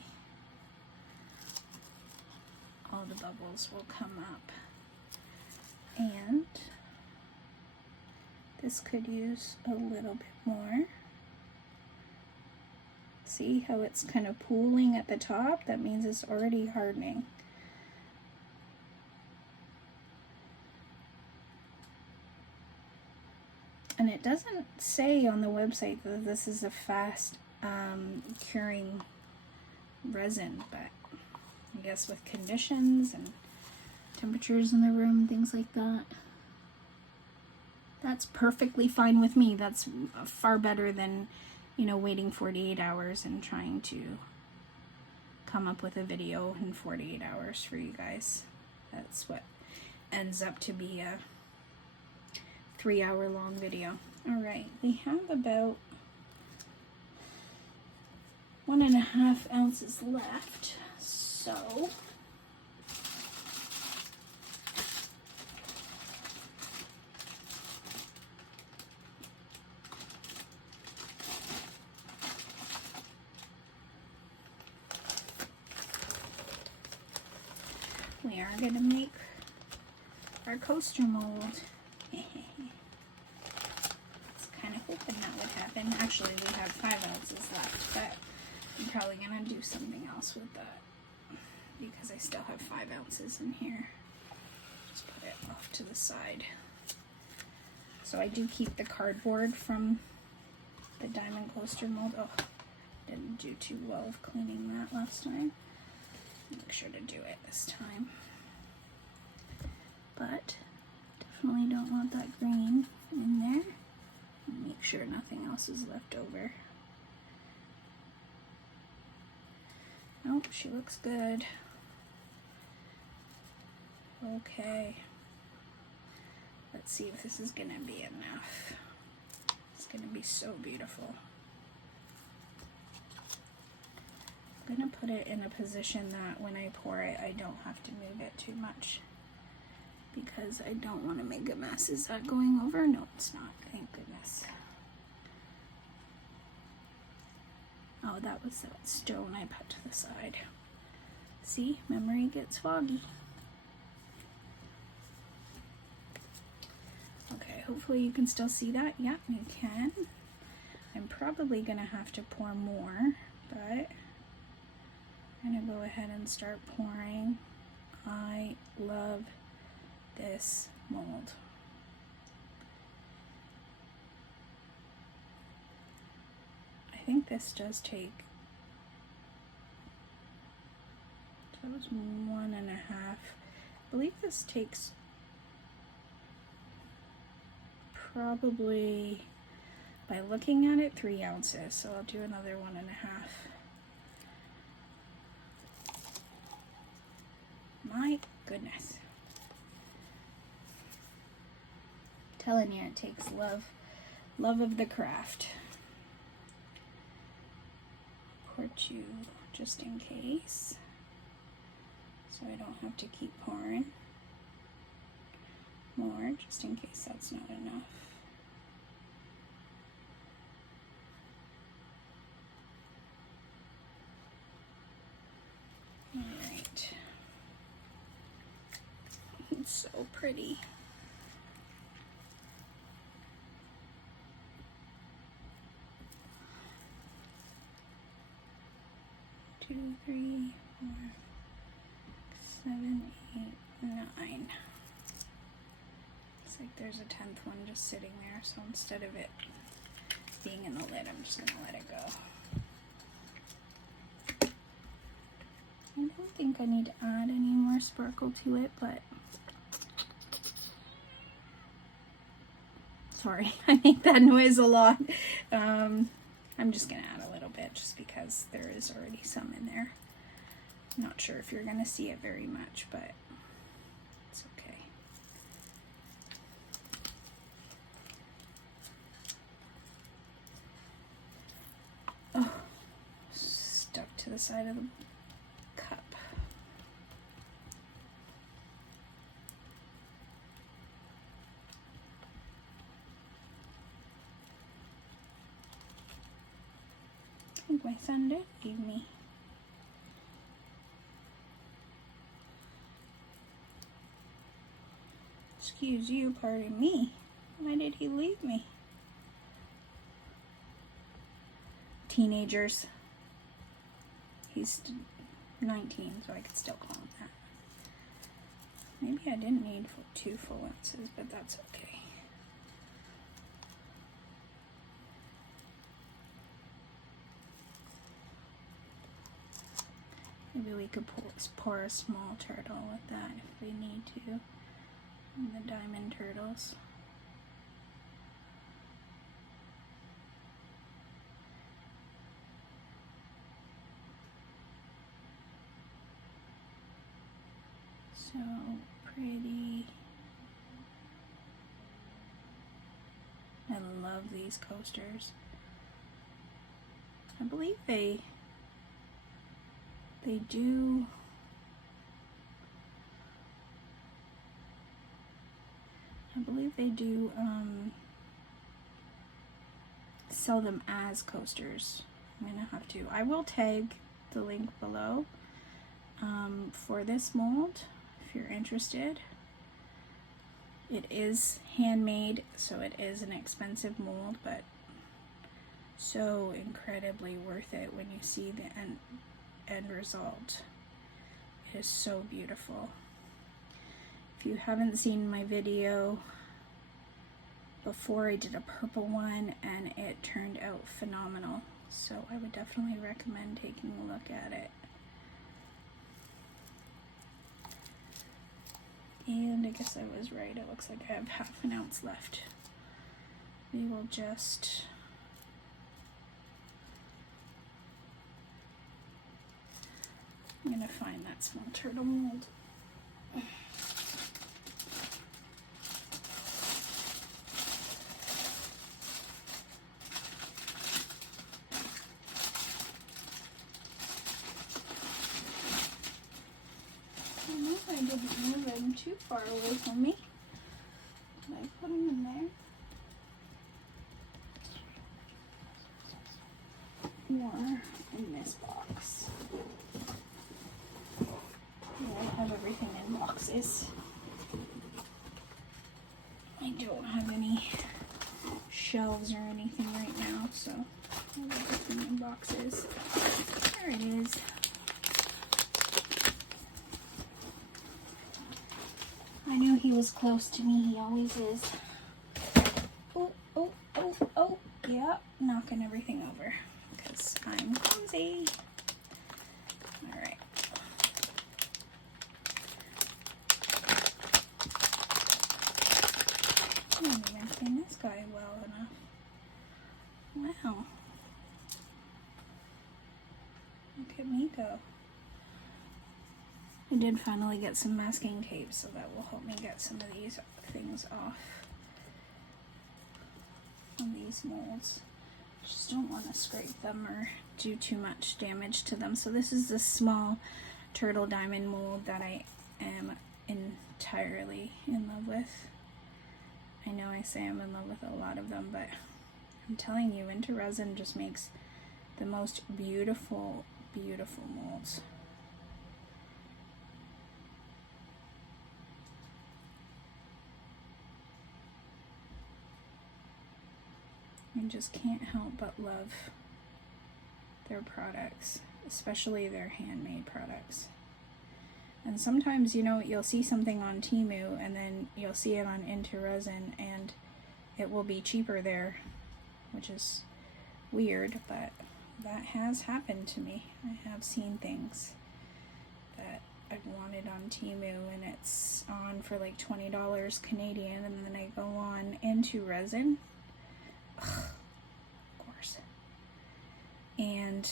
all the bubbles will come up. And this could use a little bit more. See how it's kind of pooling at the top? That means it's already hardening. And it doesn't say on the website that this is a fast curing resin, but I guess with conditions and temperatures in the room, things like that, that's perfectly fine with me. That's far better than, you know, waiting 48 hours and trying to come up with a video in 48 hours for you guys. That's what ends up to be a 3-hour long video. All right, we have about 1.5 ounces left, so we are going to make our coaster mold. Hoping that would happen. Actually, we have 5 ounces left, but I'm probably gonna do something else with that because I still have 5 ounces in here. Just put it off to the side. So I do keep the cardboard from the diamond coaster mold. Oh, didn't do too well of cleaning that last time. Make sure to do it this time. But definitely don't want that green in there. Make sure nothing else is left over. Nope, she looks good. Okay. Let's see if this is gonna be enough. It's gonna be so beautiful. I'm gonna put it in a position that when I pour it, I don't have to move it too much because I don't want to make a mess. Is that going over? No, it's not. Thank goodness. Oh, that was that stone I put to the side. See, memory gets foggy. Okay, hopefully you can still see that. Yeah, you can. I'm probably gonna have to pour more, but I'm gonna go ahead and start pouring. I love this mold. I think this does take, so that was 1.5. I believe this takes probably, by looking at it, 3 ounces. So I'll do another 1.5. My goodness. I'm telling you, it takes love of the craft. Pour 2 just in case, so I don't have to keep pouring more, just in case that's not enough. All right. It's so pretty. Two, 3, 4, 7, 8, 9. Looks like there's a 10th one just sitting there, so instead of it being in the lid, I'm just gonna let it go. I don't think I need to add any more sparkle to it, but sorry, I make that noise a lot. I'm just gonna add a little bit just because there is already some in there. I'm not sure if you're gonna see it very much, but it's okay. Oh, stuck to the side of the cup. I think my son did leave me. Excuse you, pardon me. Why did he leave me? Teenagers. He's 19, so I could still call him that. Maybe I didn't need 2 full ounces, but that's okay. Maybe we could pour a small turtle with that if we need to. And the diamond turtles. So pretty. I love these coasters. I believe they do sell them as coasters. I'm gonna have to. I will tag the link below for this mold if you're interested. It is handmade, so it is an expensive mold, but so incredibly worth it when you see the end result. It is so beautiful. If you haven't seen my video before, I did a purple one and it turned out phenomenal, so I would definitely recommend taking a look at it. And I guess I was right, it looks like I have 1/2 ounce left. We will just I'm gonna find that small turtle mold. move them too far away from me. Can I put them in there? Or in this box. I have everything in boxes. I don't have any shelves or anything right now, so I have everything in boxes. There it is. I knew he was close to me. He always is. Oh, oh, oh, oh. Yeah, knocking everything over because I'm clumsy. All right. I didn't even clean this guy well enough. Wow. Look at me go. I did finally get some masking tape, so that will help me get some of these things off on these molds. Just don't want to scrape them or do too much damage to them. So this is the small turtle diamond mold that I am entirely in love with. I know I say I'm in love with a lot of them, but I'm telling you, IntoResin just makes the most beautiful, beautiful molds. I just can't help but love their products, especially their handmade products. And sometimes, you know, you'll see something on Temu and then you'll see it on IntoResin and it will be cheaper there, which is weird, but that has happened to me. I have seen things that I've wanted on Temu and it's on for like $20 Canadian, and then I go on IntoResin. Of course. And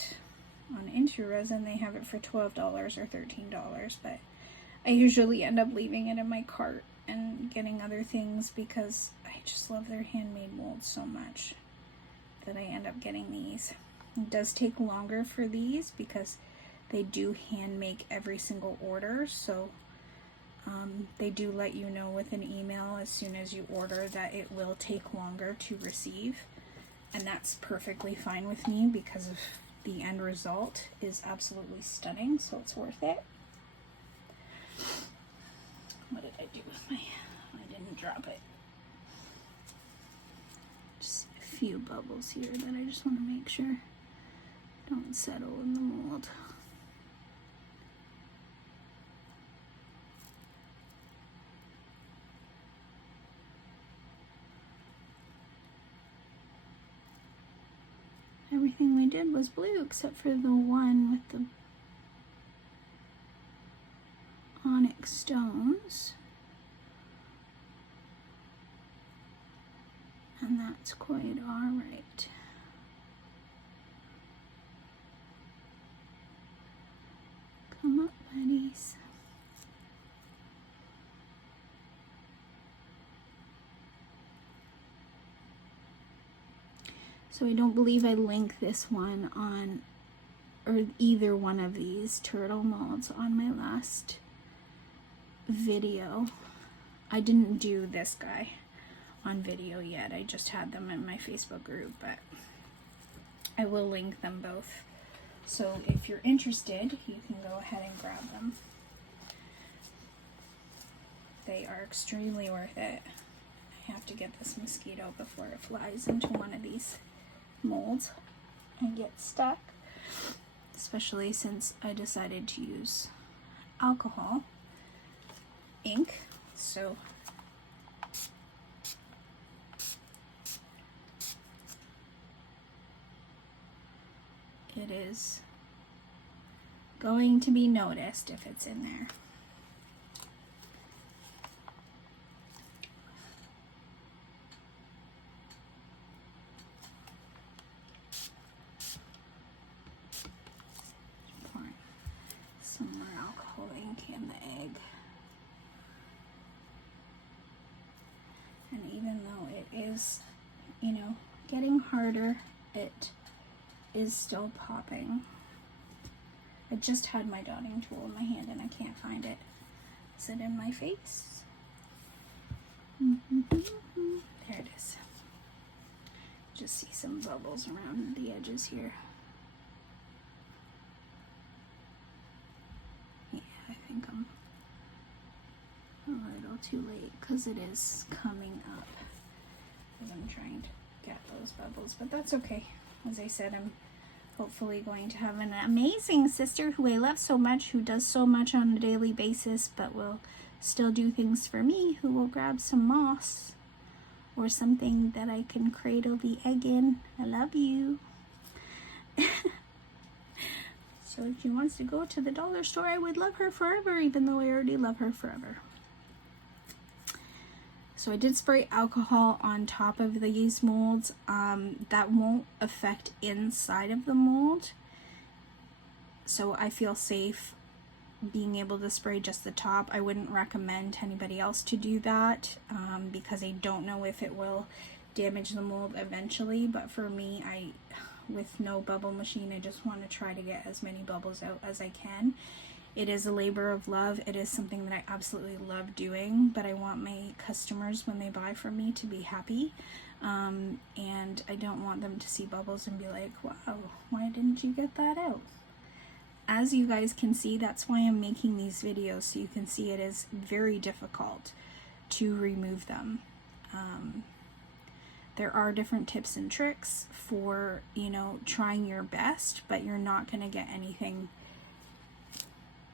on IntoResin they have it for $12 or $13, but I usually end up leaving it in my cart and getting other things because I just love their handmade molds so much that I end up getting these. It does take longer for these because they do hand make every single order, so they do let you know with an email as soon as you order that it will take longer to receive, and that's perfectly fine with me because of the end result is absolutely stunning, so it's worth it. What did I do with my, I didn't drop it. Just a few bubbles here that I just want to make sure don't settle in the mold. Everything we did was blue except for the one with the onyx stones. And that's quite alright. Come up, buddies. So I don't believe I link this one on, or either one of these turtle molds on my last video. I didn't do this guy on video yet. I just had them in my Facebook group, but I will link them both. So if you're interested, you can go ahead and grab them. They are extremely worth it. I have to get this mosquito before it flies into one of these molds and get stuck, especially since I decided to use alcohol ink. So it is going to be noticed if it's in there. Pouring some more alcohol ink in the egg. And even though it is, you know, getting harder, it is still popping. I just had my dotting tool in my hand and I can't find it. Is it in my face? There it is. Just see some bubbles around the edges here. Yeah, I think I'm a little too late because it is coming up as I'm trying to get those bubbles, but that's okay. As I said, I'm hopefully going to have an amazing sister who I love so much, who does so much on a daily basis, but will still do things for me, who will grab some moss or something that I can cradle the egg in. I love you. So if she wants to go to the dollar store, I would love her forever, even though I already love her forever. So I did spray alcohol on top of these molds. That won't affect inside of the mold. So I feel safe being able to spray just the top. I wouldn't recommend anybody else to do that because I don't know if it will damage the mold eventually. But for me, with no bubble machine, I just want to try to get as many bubbles out as I can. It is a labor of love. It is something that I absolutely love doing, but I want my customers, when they buy from me, to be happy. And I don't want them to see bubbles and be like, wow, why didn't you get that out? As you guys can see, that's why I'm making these videos, so you can see it is very difficult to remove them. There are different tips and tricks for, you know, trying your best, but you're not going to get anything.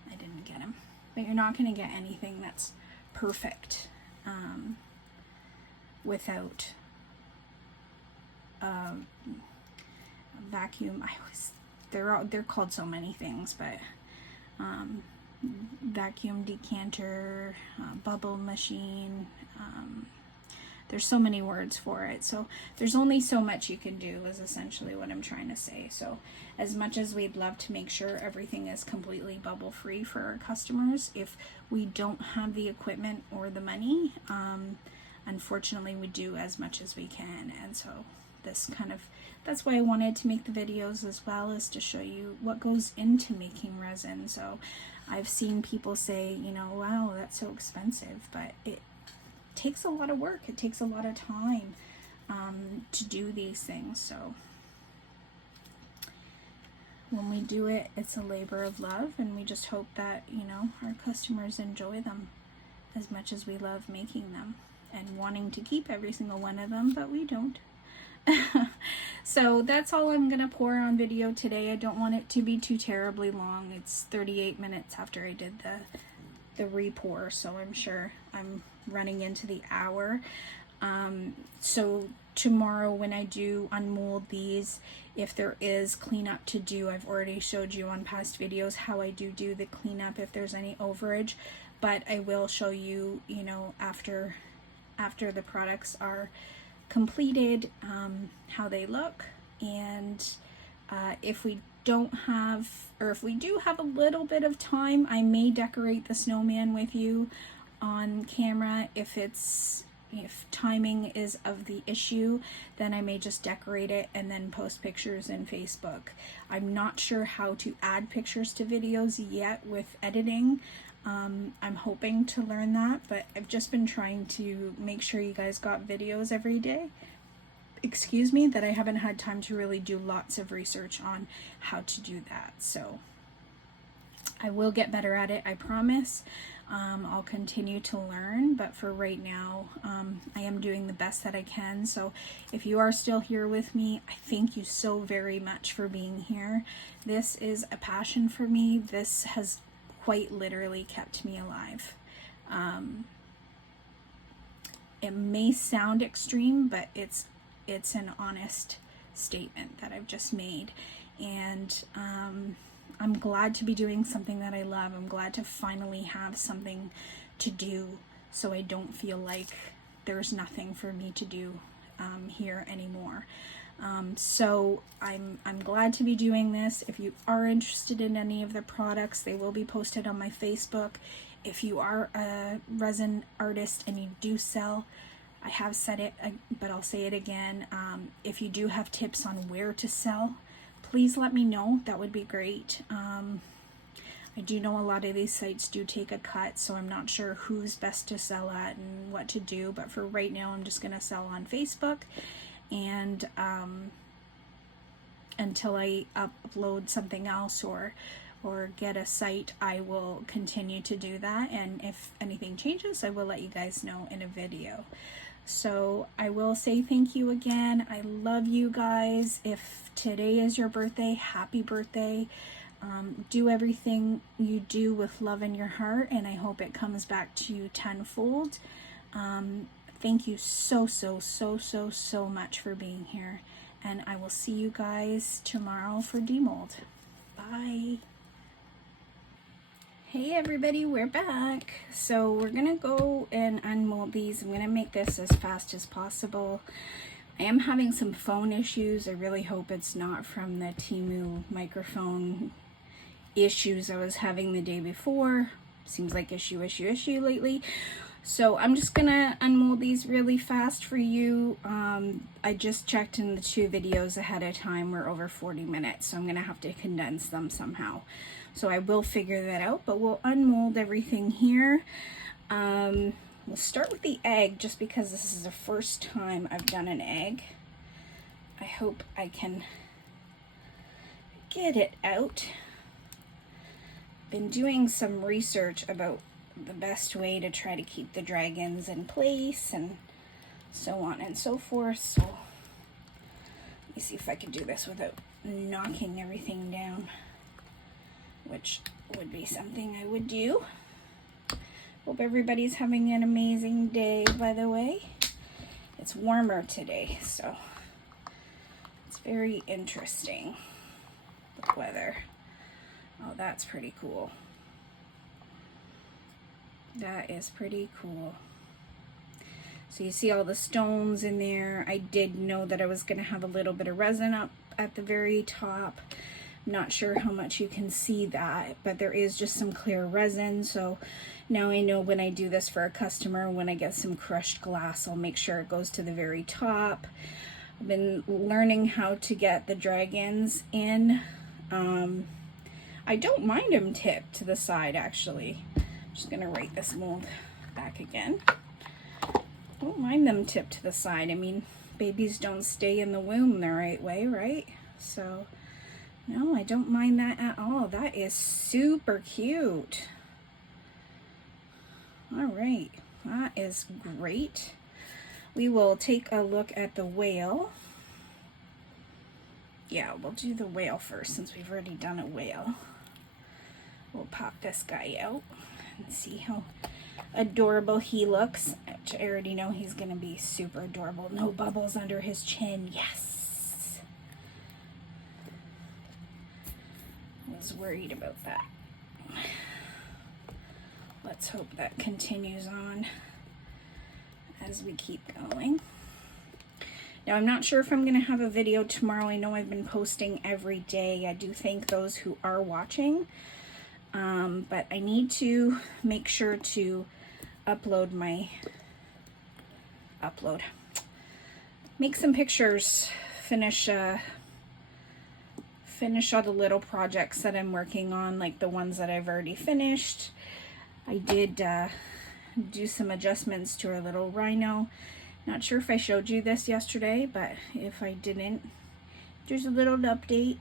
I didn't get him. But you're not going to get anything that's perfect without vacuum. They're called so many things, but vacuum decanter, bubble machine. There's so many words for it. So there's only so much you can do is essentially what I'm trying to say. So as much as we'd love to make sure everything is completely bubble free for our customers, if we don't have the equipment or the money, unfortunately we do as much as we can. And so that's why I wanted to make the videos as well, is to show you what goes into making resin. So I've seen people say, you know, wow, that's so expensive, but it takes a lot of work. It takes a lot of time to do these things. So when we do it, it's a labor of love, and we just hope that, you know, our customers enjoy them as much as we love making them and wanting to keep every single one of them, but we don't. So that's all I'm gonna pour on video today. I don't want it to be too terribly long. It's 38 minutes after I did the re-pour, so I'm sure I'm running into the hour. So tomorrow when I do unmold these, if there is cleanup to do, I've already showed you on past videos how I do the cleanup if there's any overage, but I will show you, you know, after the products are completed, how they look. And if we don't have, or if we do have a little bit of time, I may decorate the snowman with you on camera. If timing is of the issue, then I may just decorate it and then post pictures in Facebook. I'm not sure how to add pictures to videos yet with editing. I'm hoping to learn that, but I've just been trying to make sure you guys got videos every day. Excuse me, that I haven't had time to really do lots of research on how to do that. So I will get better at it, I promise. I'll continue to learn, but for right now, I am doing the best that I can. So if you are still here with me, I thank you so very much for being here. This is a passion for me. This has quite literally kept me alive. It may sound extreme, but it's an honest statement that I've just made. And I'm glad to be doing something that I love. I'm glad to finally have something to do, so I don't feel like there's nothing for me to do here anymore. So I'm glad to be doing this. If you are interested in any of the products, they will be posted on my Facebook. If you are a resin artist and you do sell, I have said it, but I'll say it again. If you do have tips on where to sell, please let me know. That would be great. I do know a lot of these sites do take a cut, so I'm not sure who's best to sell at and what to do, but for right now I'm just going to sell on Facebook, and until I upload something else or get a site, I will continue to do that, and if anything changes I will let you guys know in a video. So I will say thank you again. I love you guys. If today is your birthday, happy birthday. Do everything you do with love in your heart, and I hope it comes back to you tenfold. Thank you so much for being here, and I will see you guys tomorrow for demold. Bye. Hey everybody, we're back. So we're gonna go and unmold these. I'm gonna make this as fast as possible. I am having some phone issues. I really hope it's not from the Temu microphone issues I was having the day before. Seems like issue lately. So I'm just gonna unmold these really fast for you. I just checked in the 2 videos ahead of time. We're over 40 minutes, so I'm gonna have to condense them somehow. So I will figure that out, but we'll unmold everything here. We'll start with the egg just because this is the first time I've done an egg. I hope I can get it out. Been doing some research about the best way to try to keep the dragons in place and so on and so forth. So let me see if I can do this without knocking everything down, which would be something I would do. Hope everybody's having an amazing day, by the way. It's warmer today, so it's very interesting, the weather. Oh, that's pretty cool. That is pretty cool. So you see all the stones in there. I did know that I was going to have a little bit of resin up at the very top. I'm not sure how much you can see that, but there is just some clear resin. So now I know when I do this for a customer, when I get some crushed glass, I'll make sure it goes to the very top. I've been learning how to get the dragons in. I don't mind them tipped to the side, actually. I'm just gonna write this mold back again. Don't mind them tipped to the side. I mean, babies don't stay in the womb the right way, right? So no, I don't mind that at all. That is super cute. All right, that is great. We will take a look at the whale. Yeah, we'll do the whale first since we've already done a whale. We'll pop this guy out and see how adorable he looks. Which I already know he's gonna be super adorable. No bubbles under his chin. Yes. I was worried about that. Let's hope that continues on as we keep going. Now, I'm not sure if I'm going to have a video tomorrow. I know I've been posting every day. I do thank those who are watching. But I need to make sure to make some pictures, finish all the little projects that I'm working on, like the ones that I've already finished. I did do some adjustments to our little rhino. Not sure if I showed you this yesterday, but if I didn't, there's a little update.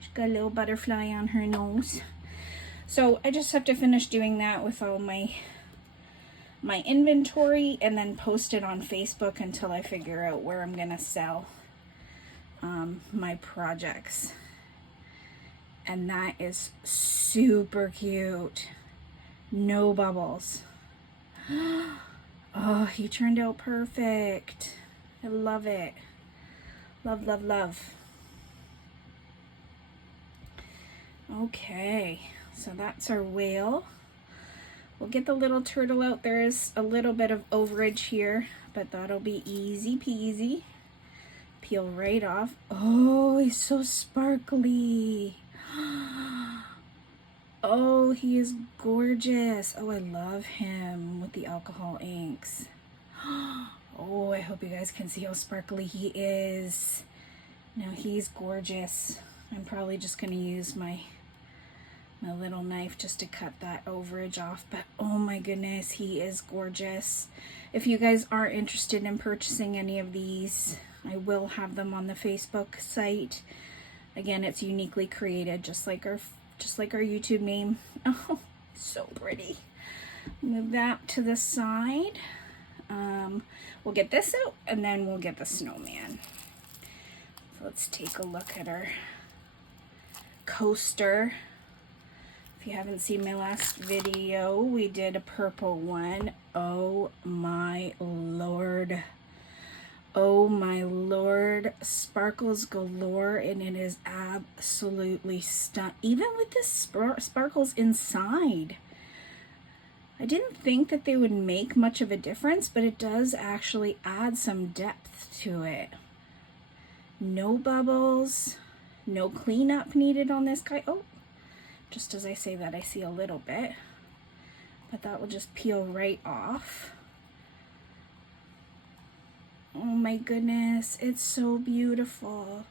She's got a little butterfly on her nose. So I just have to finish doing that with all my inventory and then post it on Facebook until I figure out where I'm gonna sell my projects. And that is super cute. No bubbles. Oh, he turned out perfect. I love it. Love, love, love. Okay, so that's our whale. We'll get the little turtle out. There is a little bit of overage here, but that'll be easy peasy. Peel right off. Oh, he's so sparkly. Oh, he is gorgeous. Oh, I love him with the alcohol inks. Oh, I hope you guys can see how sparkly he is. Now, he's gorgeous. I'm probably just going to use my my little knife just to cut that overage off. But oh my goodness, he is gorgeous. If you guys are interested in purchasing any of these, I will have them on the Facebook site. Again, it's uniquely created, just like our YouTube name. Oh, so pretty. Move that to the side. We'll get this out and then we'll get the snowman. So let's take a look at our coaster. If you haven't seen my last video, we did a purple one. Oh my lord. Oh my lord. Sparkles galore, and it is absolutely stunning. Even with the sparkles inside. I didn't think that they would make much of a difference, but it does actually add some depth to it. No bubbles, no cleanup needed on this guy. Oh, just as I say that, I see a little bit, but that will just peel right off. Oh my goodness, it's so beautiful.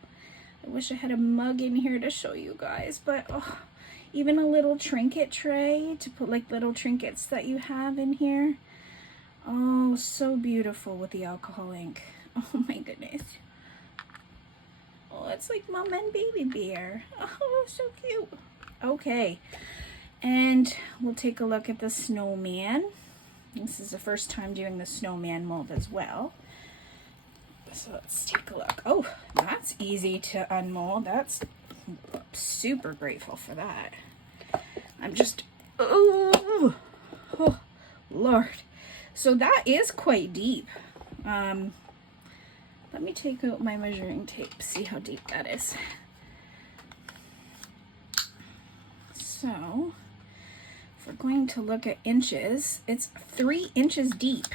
I wish I had a mug in here to show you guys, but oh, even a little trinket tray to put like little trinkets that you have in here. Oh, so beautiful with the alcohol ink. Oh my goodness. Oh, it's like mom and baby bear. Oh, so cute. Okay, and we'll take a look at the snowman. This is the first time doing the snowman mold as well. So let's take a look. Oh, that's easy to unmold. That's super grateful for that. I'm just, oh Lord. So that is quite deep. Let me take out my measuring tape, see how deep that is. So, if we're going to look at inches, it's 3 inches deep.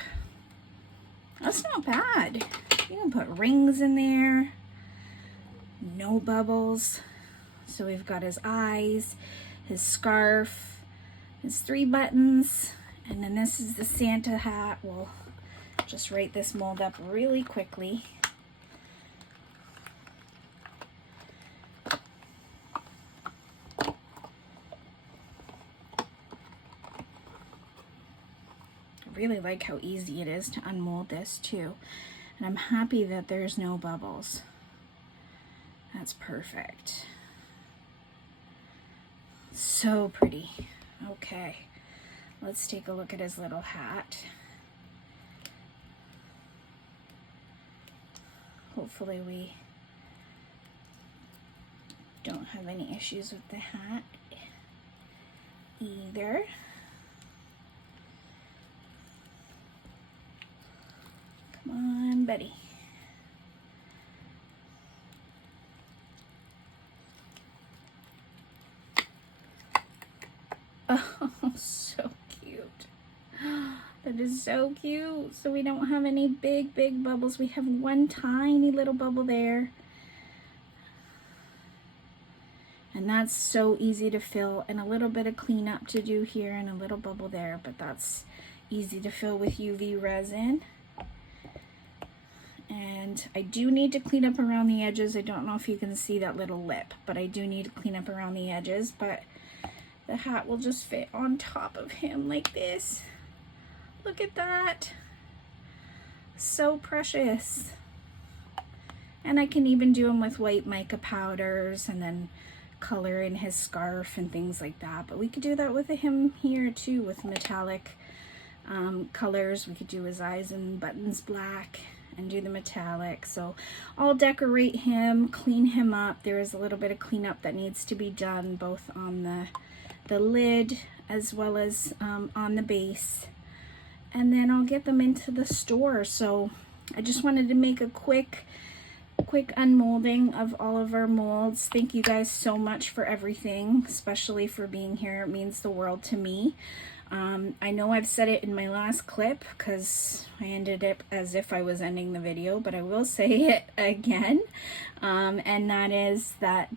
That's not bad. You can put rings in there. No bubbles. So we've got his eyes, his scarf, his 3 buttons, and then this is the Santa hat. We'll just write this mold up really quickly. I really like how easy it is to unmold this too. And I'm happy that there's no bubbles. That's perfect. So pretty. Okay, let's take a look at his little hat. Hopefully we don't have any issues with the hat either. Come on, buddy. Oh, so cute. That is so cute. So we don't have any big bubbles. We have one tiny little bubble there. And that's so easy to fill, and a little bit of cleanup to do here and a little bubble there, but that's easy to fill with UV resin. And I do need to clean up around the edges. I don't know if you can see that little lip, but I do need to clean up around the edges, but the hat will just fit on top of him like this. Look at that. So precious. And I can even do him with white mica powders and then color in his scarf and things like that. But we could do that with him here too, with metallic colors. We could do his eyes and buttons black and do the metallic. So I'll decorate him, clean him up. There is a little bit of cleanup that needs to be done, both on the lid as well as on the base. And then I'll get them into the store. So I just wanted to make a quick unmolding of all of our molds. Thank you guys so much for everything, especially for being here. It means the world to me. I know I've said it in my last clip because I ended it as if I was ending the video, but I will say it again. And that is that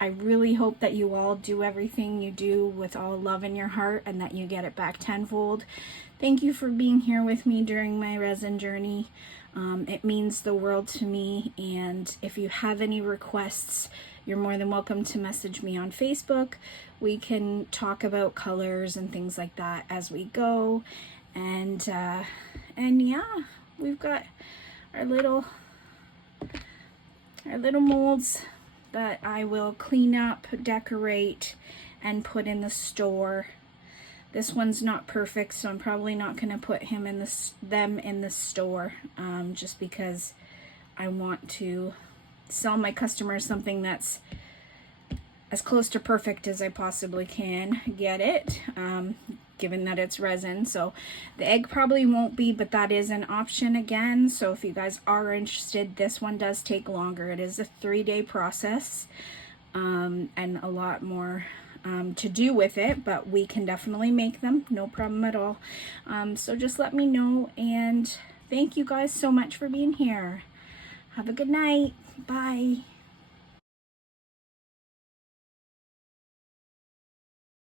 I really hope that you all do everything you do with all love in your heart and that you get it back tenfold. Thank you for being here with me during my resin journey. It means the world to me, and if you have any requests, you're more than welcome to message me on Facebook. We can talk about colors and things like that as we go. And yeah, we've got our little molds that I will clean up, decorate, and put in the store. This one's not perfect, so I'm probably not going to put them in the store, just because I want to sell my customers something that's as close to perfect as I possibly can get it, given that it's resin. So the egg probably won't be, but that is an option again. So if you guys are interested, this one does take longer. It is a 3-day process, and a lot more to do with it, but we can definitely make them, no problem at all. So just let me know, and thank you guys so much for being here. Have a good night. Bye.